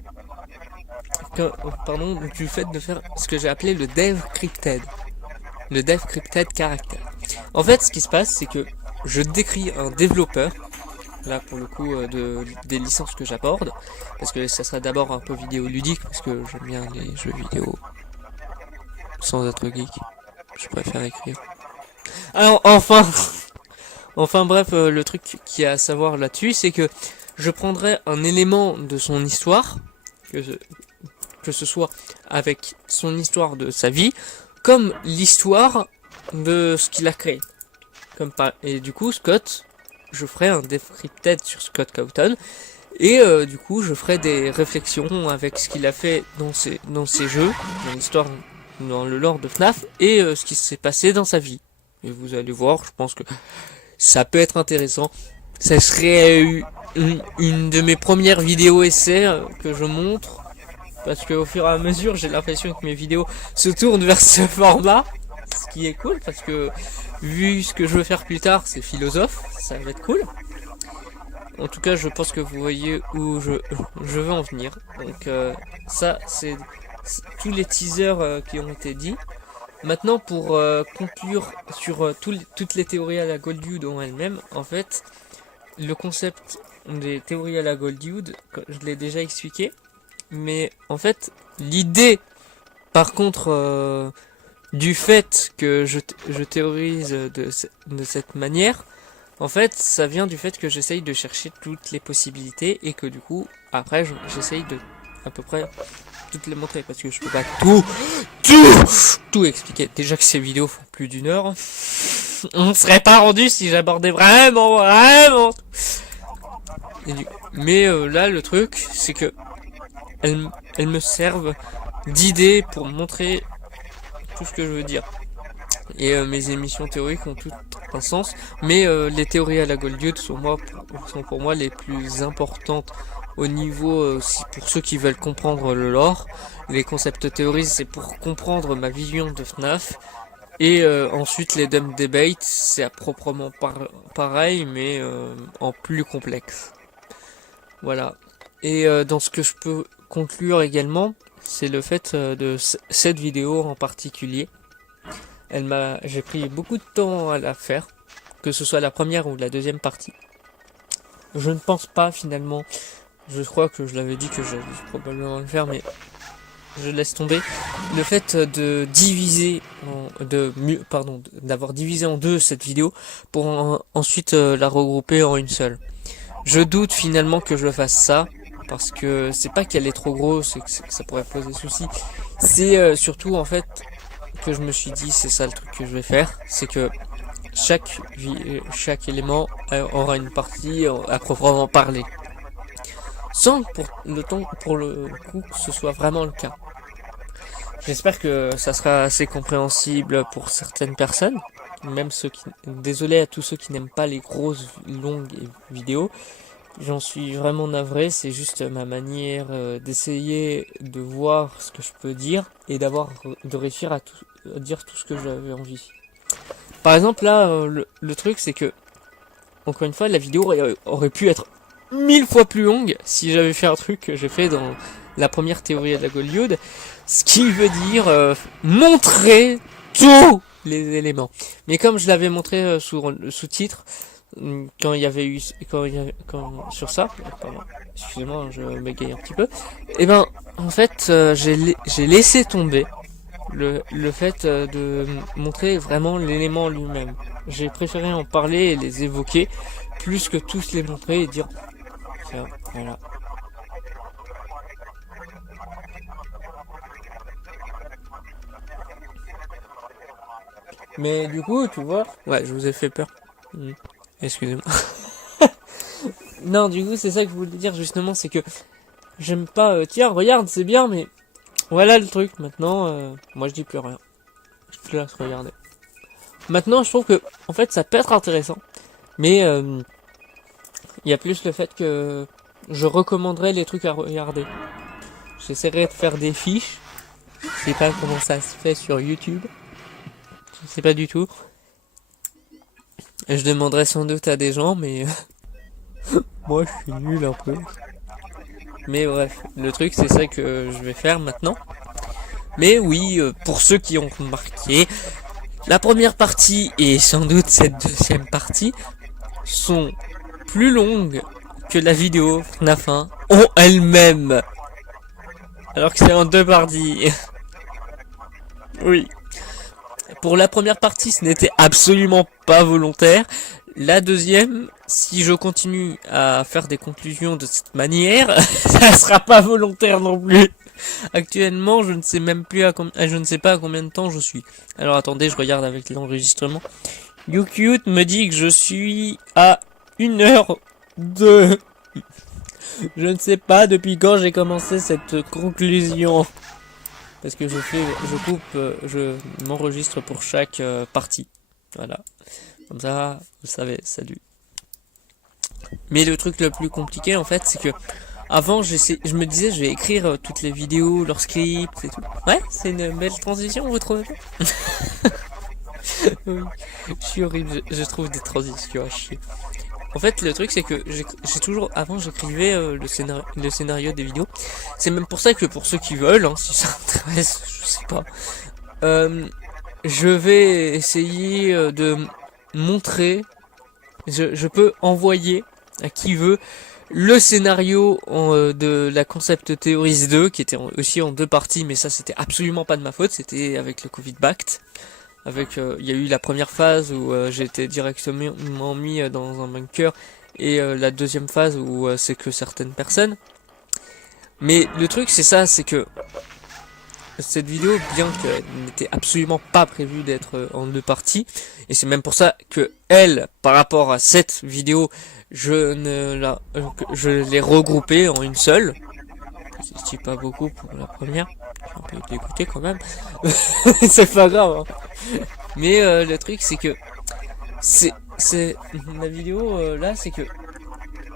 du fait de faire ce que j'ai appelé le dev crypted. Le dev crypted caractère. En fait, ce qui se passe, c'est que je décris un développeur, là pour le coup des licences que j'aborde, parce que ça sera d'abord un peu vidéo ludique, parce que j'aime bien les jeux vidéo sans être geek, je préfère écrire. Alors enfin bref, le truc qu'il y a à savoir là-dessus, c'est que je prendrai un élément de son histoire, que ce soit avec son histoire de sa vie, comme l'histoire de ce qu'il a créé. Et du coup, Scott, je ferai un decrypted sur Scott Cawthon, et du coup, je ferai des réflexions avec ce qu'il a fait dans ses jeux, dans l'histoire, dans le lore de FNAF, et ce qui s'est passé dans sa vie. Et vous allez voir, je pense que ça peut être intéressant. Ça serait une de mes premières vidéos essais que je montre, parce qu'au fur et à mesure, j'ai l'impression que mes vidéos se tournent vers ce format, ce qui est cool, parce que vu ce que je veux faire plus tard, c'est philosophe, ça va être cool. En tout cas, je pense que vous voyez où je veux en venir. Donc ça, c'est tous les teasers qui ont été dits. Maintenant, pour conclure sur toutes les théories à la Goldwood en elles-mêmes, en fait, le concept des théories à la Goldwood, je l'ai déjà expliqué. Mais en fait, l'idée, par contre, du fait que je théorise de cette manière, en fait, ça vient du fait que j'essaye de chercher toutes les possibilités et que du coup, après, j'essaye de à peu près toutes les montrer parce que je peux pas tout expliquer. Déjà que ces vidéos font plus d'1 heure, on ne serait pas rendu si j'abordais vraiment. Mais là, le truc, c'est que elles me servent d'idées pour montrer tout ce que je veux dire. Et mes émissions théoriques ont tout un sens, mais les théories à la Goldwood sont pour moi les plus importantes au niveau, pour ceux qui veulent comprendre le lore. Les concepts théories, c'est pour comprendre ma vision de FNAF. Et ensuite les dump debate, c'est à proprement pareil, mais en plus complexe. Voilà. Et dans ce que je peux conclure également, c'est le fait de cette vidéo en particulier. J'ai pris beaucoup de temps à la faire, que ce soit la première ou la deuxième partie. Je ne pense pas finalement, je crois que je l'avais dit que j'allais probablement le faire, mais je laisse tomber le fait de diviser, d'avoir divisé en deux cette vidéo pour ensuite la regrouper en une seule. Je doute finalement que je fasse ça, parce que c'est pas qu'elle est trop grosse et que ça pourrait poser souci. C'est surtout en fait que je me suis dit, c'est ça le truc que je vais faire, c'est que chaque élément aura une partie à proprement parler. Sans pour le coup que ce soit vraiment le cas. J'espère que ça sera assez compréhensible pour certaines personnes, même ceux qui... Désolé à tous ceux qui n'aiment pas les grosses, longues vidéos. J'en suis vraiment navré, c'est juste ma manière d'essayer de voir ce que je peux dire et de réussir à dire tout ce que j'avais envie. Par exemple là, le truc c'est que, encore une fois, la vidéo aurait pu être 1000 fois plus longue si j'avais fait un truc que j'ai fait dans la première théorie de la Goliath, ce qui veut dire montrer tous les éléments. Mais comme je l'avais montré sur le sous-titre, quand il y avait eu sur ça, pardon, excusez-moi, je bégaye un petit peu, et ben en fait j'ai laissé tomber le fait de montrer vraiment l'élément lui-même. J'ai préféré en parler et les évoquer plus que tous les montrer et dire tiens, voilà. Mais du coup, tu vois, ouais, je vous ai fait peur. Excusez-moi. Non, du coup, c'est ça que je voulais dire justement, c'est que j'aime pas. Tiens, regarde, c'est bien, mais voilà le truc. Maintenant, moi je dis plus rien. Je te laisse regarder. Maintenant, je trouve que, en fait, ça peut être intéressant, mais il y a plus le fait que je recommanderais les trucs à regarder. J'essaierai de faire des fiches. Je sais pas comment ça se fait sur YouTube. Je sais pas du tout. Je demanderai sans doute à des gens, mais moi je suis nul un peu. Mais bref, le truc c'est ça que je vais faire maintenant. Mais oui, pour ceux qui ont remarqué, la première partie et sans doute cette deuxième partie sont plus longues que la vidéo FNAF 1 en elle-même. Alors que c'est en deux parties. Oui. Pour la première partie, ce n'était absolument pas volontaire. La deuxième, si je continue à faire des conclusions de cette manière, ça sera pas volontaire non plus. Actuellement, je ne sais même plus je ne sais pas à combien de temps je suis. Alors attendez, je regarde avec l'enregistrement. YouCute me dit que je suis à 1h02. Je ne sais pas depuis quand j'ai commencé cette conclusion. Parce que je m'enregistre pour chaque partie. Voilà. Comme ça, vous savez, salut. Mais le truc le plus compliqué en fait, c'est que avant, je me disais, je vais écrire toutes les vidéos, leurs scripts et tout. Ouais, c'est une belle transition, vous trouvez pas? Oui, je suis horrible, je trouve des transitions à chier. En fait, le truc, c'est que avant, j'écrivais le scénario des vidéos. C'est même pour ça que pour ceux qui veulent, hein, si ça intéresse, je sais pas, je vais essayer de montrer, je peux envoyer à qui veut le scénario de la Concept Theories 2, qui était aussi en deux parties, mais ça c'était absolument pas de ma faute, c'était avec le Covid Bact. Il y a eu la première phase où j'ai été directement mis dans un bunker, et la deuxième phase où c'est que certaines personnes. Mais le truc c'est ça, c'est que cette vidéo, bien qu'elle n'était absolument pas prévue d'être en deux parties, et c'est même pour ça que elle, par rapport à cette vidéo, je l'ai regroupée en une seule. Je dis pas beaucoup pour la première, je suis un peu dégoûté quand même. C'est pas grave. Hein. Mais le truc c'est que c'est la vidéo là, c'est que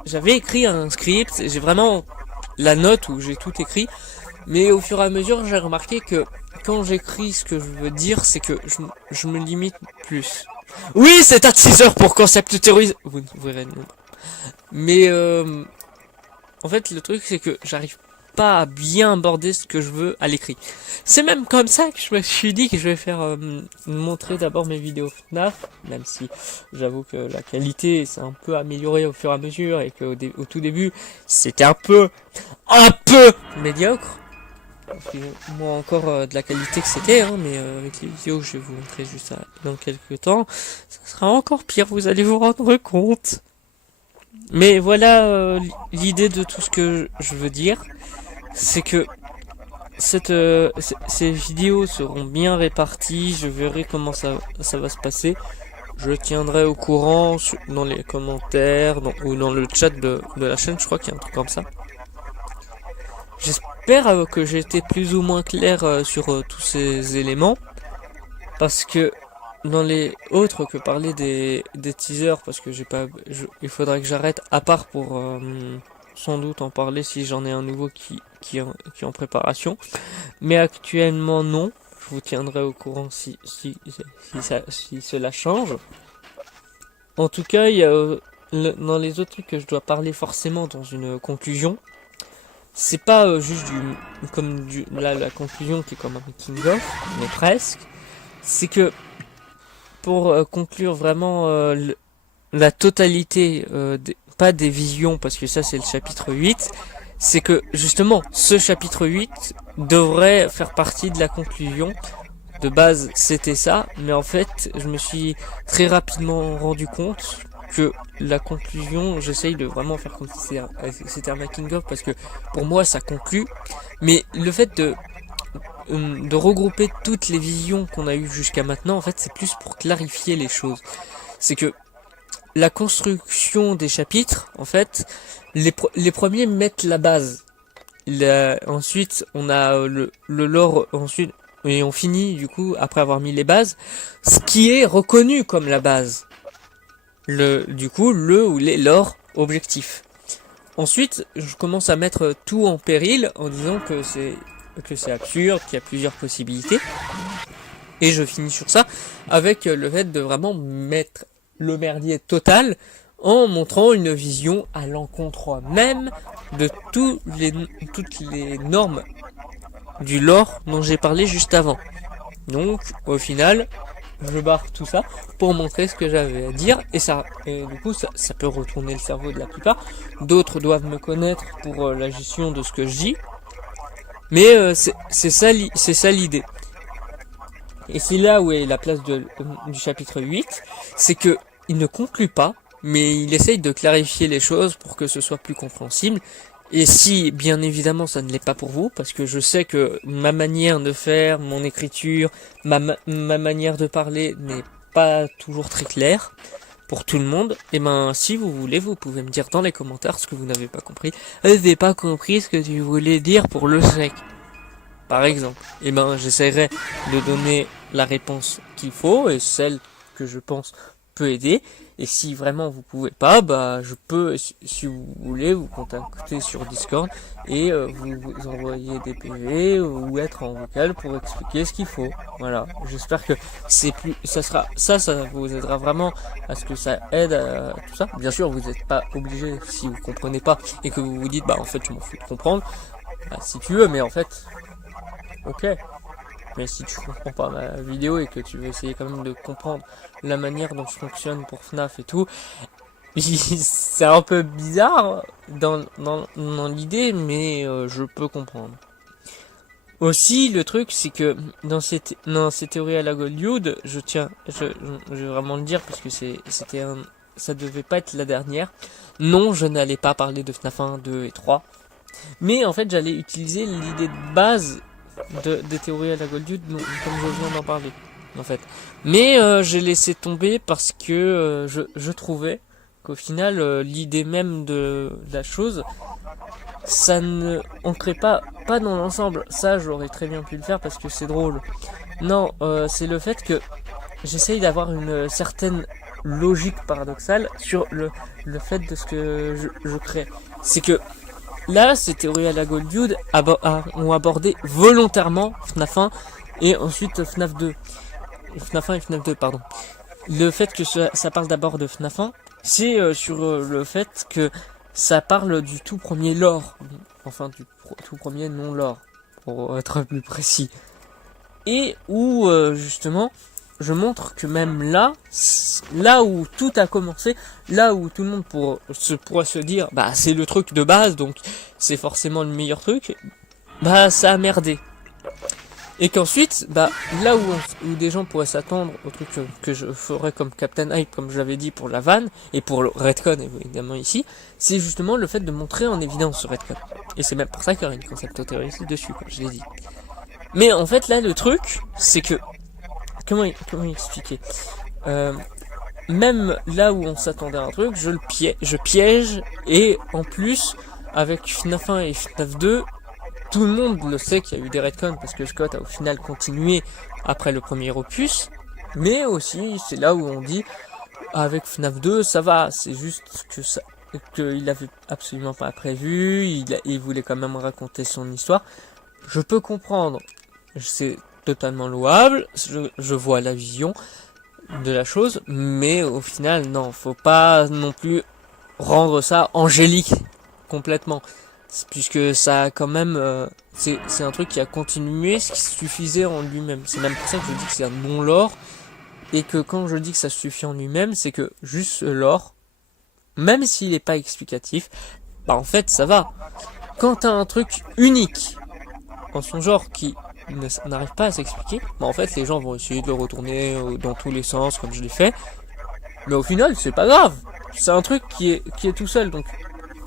j'avais écrit un script, j'ai vraiment la note où j'ai tout écrit. Mais au fur et à mesure, j'ai remarqué que quand j'écris ce que je veux dire, c'est que je me limite plus. Oui, c'est un teaser pour Concept Theories. Vous ne verrez non. Mais en fait, le truc, c'est que j'arrive pas à bien aborder ce que je veux à l'écrit. C'est même comme ça que je me suis dit que je vais faire montrer d'abord mes vidéos FNAF, même si j'avoue que la qualité s'est un peu améliorée au fur et à mesure et que au tout début, c'était un peu médiocre. moi encore de la qualité que c'était, hein, mais avec les vidéos que je vais vous montrer juste dans quelques temps, ça sera encore pire, vous allez vous rendre compte. Mais voilà l'idée de tout ce que je veux dire, c'est que ces vidéos seront bien réparties, je verrai comment ça va se passer. Je tiendrai au courant dans les commentaires ou dans le chat de la chaîne, je crois qu'il y a un truc comme ça. J'espère que j'ai été plus ou moins clair sur tous ces éléments, parce que dans les autres que parler des teasers, parce que il faudrait que j'arrête, à part pour sans doute en parler si j'en ai un nouveau qui est en préparation. Mais actuellement non, je vous tiendrai au courant si cela change. En tout cas, il y a dans les autres trucs que je dois parler forcément dans une conclusion. C'est pas juste la conclusion qui est comme un making of, mais presque. C'est que pour conclure vraiment la totalité, pas des visions, parce que ça c'est le chapitre 8, c'est que justement ce chapitre 8 devrait faire partie de la conclusion. De base c'était ça, mais en fait je me suis très rapidement rendu compte que la conclusion, j'essaye de vraiment faire comme si c'était un making of, parce que pour moi ça conclut, mais le fait de regrouper toutes les visions qu'on a eues jusqu'à maintenant, en fait c'est plus pour clarifier les choses. C'est que la construction des chapitres, en fait, les premiers mettent la base. Ensuite, on a le lore, ensuite, et on finit, du coup, après avoir mis les bases, ce qui est reconnu comme la base. Du coup, le ou les lore objectifs. Ensuite, je commence à mettre tout en péril en disant que c'est absurde, qu'il y a plusieurs possibilités. Et je finis sur ça avec le fait de vraiment mettre le merdier total en montrant une vision à l'encontre même de toutes les normes du lore dont j'ai parlé juste avant. Donc au final, je barre tout ça pour montrer ce que j'avais à dire, et du coup ça peut retourner le cerveau de la plupart. D'autres doivent me connaître pour la gestion de ce que je dis, mais c'est ça l'idée. Et c'est là où est la place du chapitre 8, c'est que il ne conclut pas, mais il essaye de clarifier les choses pour que ce soit plus compréhensible. Et si, bien évidemment, ça ne l'est pas pour vous, parce que je sais que ma manière de faire, mon écriture, ma manière de parler n'est pas toujours très claire pour tout le monde, et ben si vous voulez, vous pouvez me dire dans les commentaires ce que vous n'avez pas compris. Vous n'avez pas compris ce que tu voulais dire pour le sec, par exemple. Et ben j'essaierai de donner la réponse qu'il faut, et celle que je pense peut aider. Et si vraiment vous pouvez pas, bah je peux, si vous voulez, vous contacter sur Discord et vous envoyer des PV ou être en vocal pour expliquer ce qu'il faut. Voilà, j'espère que ça vous aidera vraiment à ce que ça aide à tout ça. Bien sûr, vous n'êtes pas obligé, si vous comprenez pas et que vous vous dites bah en fait je m'en fous de comprendre, bah, si tu veux, mais en fait ok. Mais si tu comprends pas ma vidéo et que tu veux essayer quand même de comprendre la manière dont je fonctionne pour FNAF et tout, c'est un peu bizarre dans l'idée, mais je peux comprendre. Aussi, le truc, c'est que dans ces théories à la Goldwood, je vais vraiment le dire parce que ça devait pas être la dernière. Non, je n'allais pas parler de FNAF 1, 2 et 3. Mais en fait, j'allais utiliser l'idée de base des théories à la Goldwood, comme je viens d'en parler en fait, mais j'ai laissé tomber parce que je trouvais qu'au final l'idée même de la chose, ça ne ancrait pas dans l'ensemble. Ça j'aurais très bien pu le faire parce que c'est drôle. Non, c'est le fait que j'essaye d'avoir une certaine logique paradoxale sur le fait de ce que je crée. C'est que là, ces théories à la Goldwood ont abordé volontairement FNAF 1 et ensuite FNAF 2. FNAF 1 et FNAF 2, pardon. Le fait que ça parle d'abord de FNAF 1, c'est sur le fait que ça parle du tout premier lore. Enfin, du tout premier non-lore, pour être plus précis. Et où, justement, je montre que même là où tout a commencé, là où tout le monde pourrait se dire, bah c'est le truc de base, donc c'est forcément le meilleur truc, bah ça a merdé. Et qu'ensuite, bah là où des gens pourraient s'attendre au truc que je ferais comme Captain Hype, comme je l'avais dit pour la vanne, et pour le Redcon évidemment ici, c'est justement le fait de montrer en évidence ce Redcon. Et c'est même pour ça qu'il y aurait une concept théorie dessus, comme je l'ai dit. Mais en fait là le truc, c'est que... Comment expliquer même là où on s'attendait à un truc, je piège, et en plus, avec FNAF 1 et FNAF 2, tout le monde le sait qu'il y a eu des retcons parce que Scott a au final continué après le premier opus, mais aussi c'est là où on dit avec FNAF 2 ça va, c'est juste que ça qu'il avait absolument pas prévu, il voulait quand même raconter son histoire. Je peux comprendre, c'est totalement louable, je vois la vision de la chose, mais au final non, faut pas non plus rendre ça angélique complètement, puisque ça a quand même c'est un truc qui a continué ce qui suffisait en lui-même. C'est même pour ça que je dis que c'est un non-lore, et que quand je dis que ça suffit en lui-même, c'est que juste ce lore, même s'il n'est pas explicatif, bah en fait ça va. Quand t'as un truc unique en son genre qui n'arrive pas à s'expliquer, bah en fait les gens vont essayer de le retourner dans tous les sens comme je l'ai fait, mais au final c'est pas grave, c'est un truc qui est tout seul, donc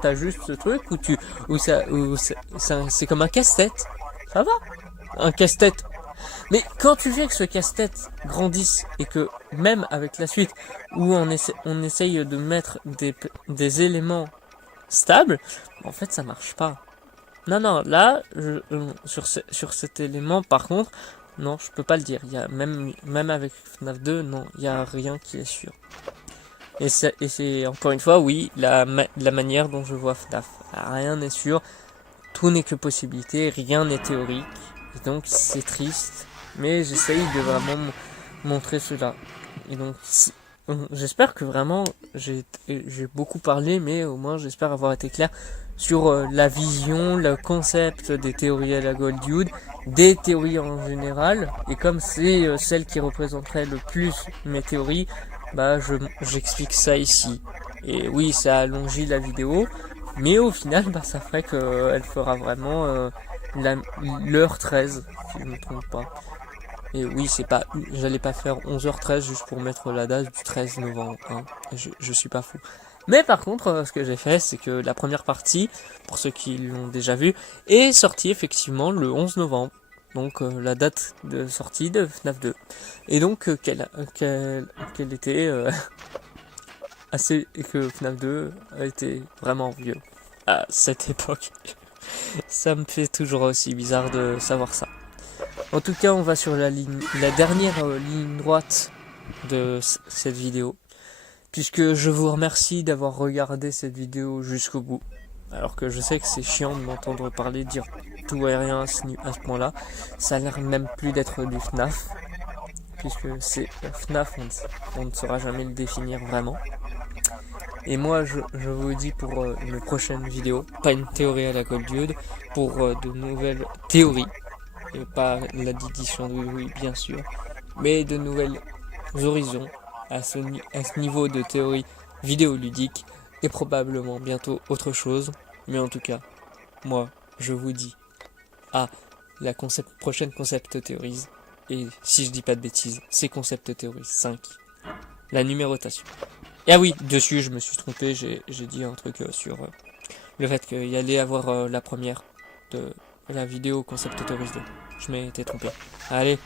t'as juste ce truc où c'est comme un casse-tête, ça va, un casse-tête. Mais quand tu fais que ce casse-tête grandisse, et que même avec la suite où on essaye de mettre des éléments stables, en fait ça marche pas. Non, là, sur cet élément, par contre, non, je peux pas le dire. Il y a même avec FNAF 2, non, il y a rien qui est sûr. Et c'est encore une fois, oui, la manière dont je vois FNAF. Rien n'est sûr, tout n'est que possibilité, rien n'est théorique. Et donc c'est triste, mais j'essaye de vraiment montrer cela. Et donc j'espère que vraiment j'ai beaucoup parlé, mais au moins j'espère avoir été clair sur la vision, le concept des théories à la Goldwood, des théories en général, et comme c'est celle qui représenterait le plus mes théories, bah j'explique ça ici. Et oui, ça allongit la vidéo, mais au final, bah ça ferait que elle fera vraiment l'heure 13, si je ne me trompe pas. Et oui, j'allais pas faire 11h13 juste pour mettre la date du 13 novembre, hein. Je suis pas fou. Mais par contre, ce que j'ai fait, c'est que la première partie, pour ceux qui l'ont déjà vu, est sortie effectivement le 11 novembre. Donc la date de sortie de FNAF 2. Et donc qu'elle était assez... et que FNAF 2 a été vraiment vieux à cette époque. Ça me fait toujours aussi bizarre de savoir ça. En tout cas, on va sur la dernière ligne droite de cette vidéo, puisque je vous remercie d'avoir regardé cette vidéo jusqu'au bout, alors que je sais que c'est chiant de m'entendre parler, dire tout et rien à ce point-là. Ça a l'air même plus d'être du FNAF, puisque c'est FNAF, on ne saura jamais le définir vraiment. Et moi, je vous dis pour une prochaine vidéo, pas une théorie à la Goldwood, pour de nouvelles théories, et pas la d'édition de oui, bien sûr, mais de nouvelles horizons à ce niveau de théorie vidéoludique, et probablement bientôt autre chose. Mais en tout cas, moi, je vous dis à la prochaine Concept Théorise, et si je dis pas de bêtises, c'est Concept Théorise 5, la numérotation. Et ah oui, dessus je me suis trompé, j'ai dit un truc sur le fait qu'il y allait avoir la première de la vidéo Concept Théorise 2. Je m'étais trompé. Allez.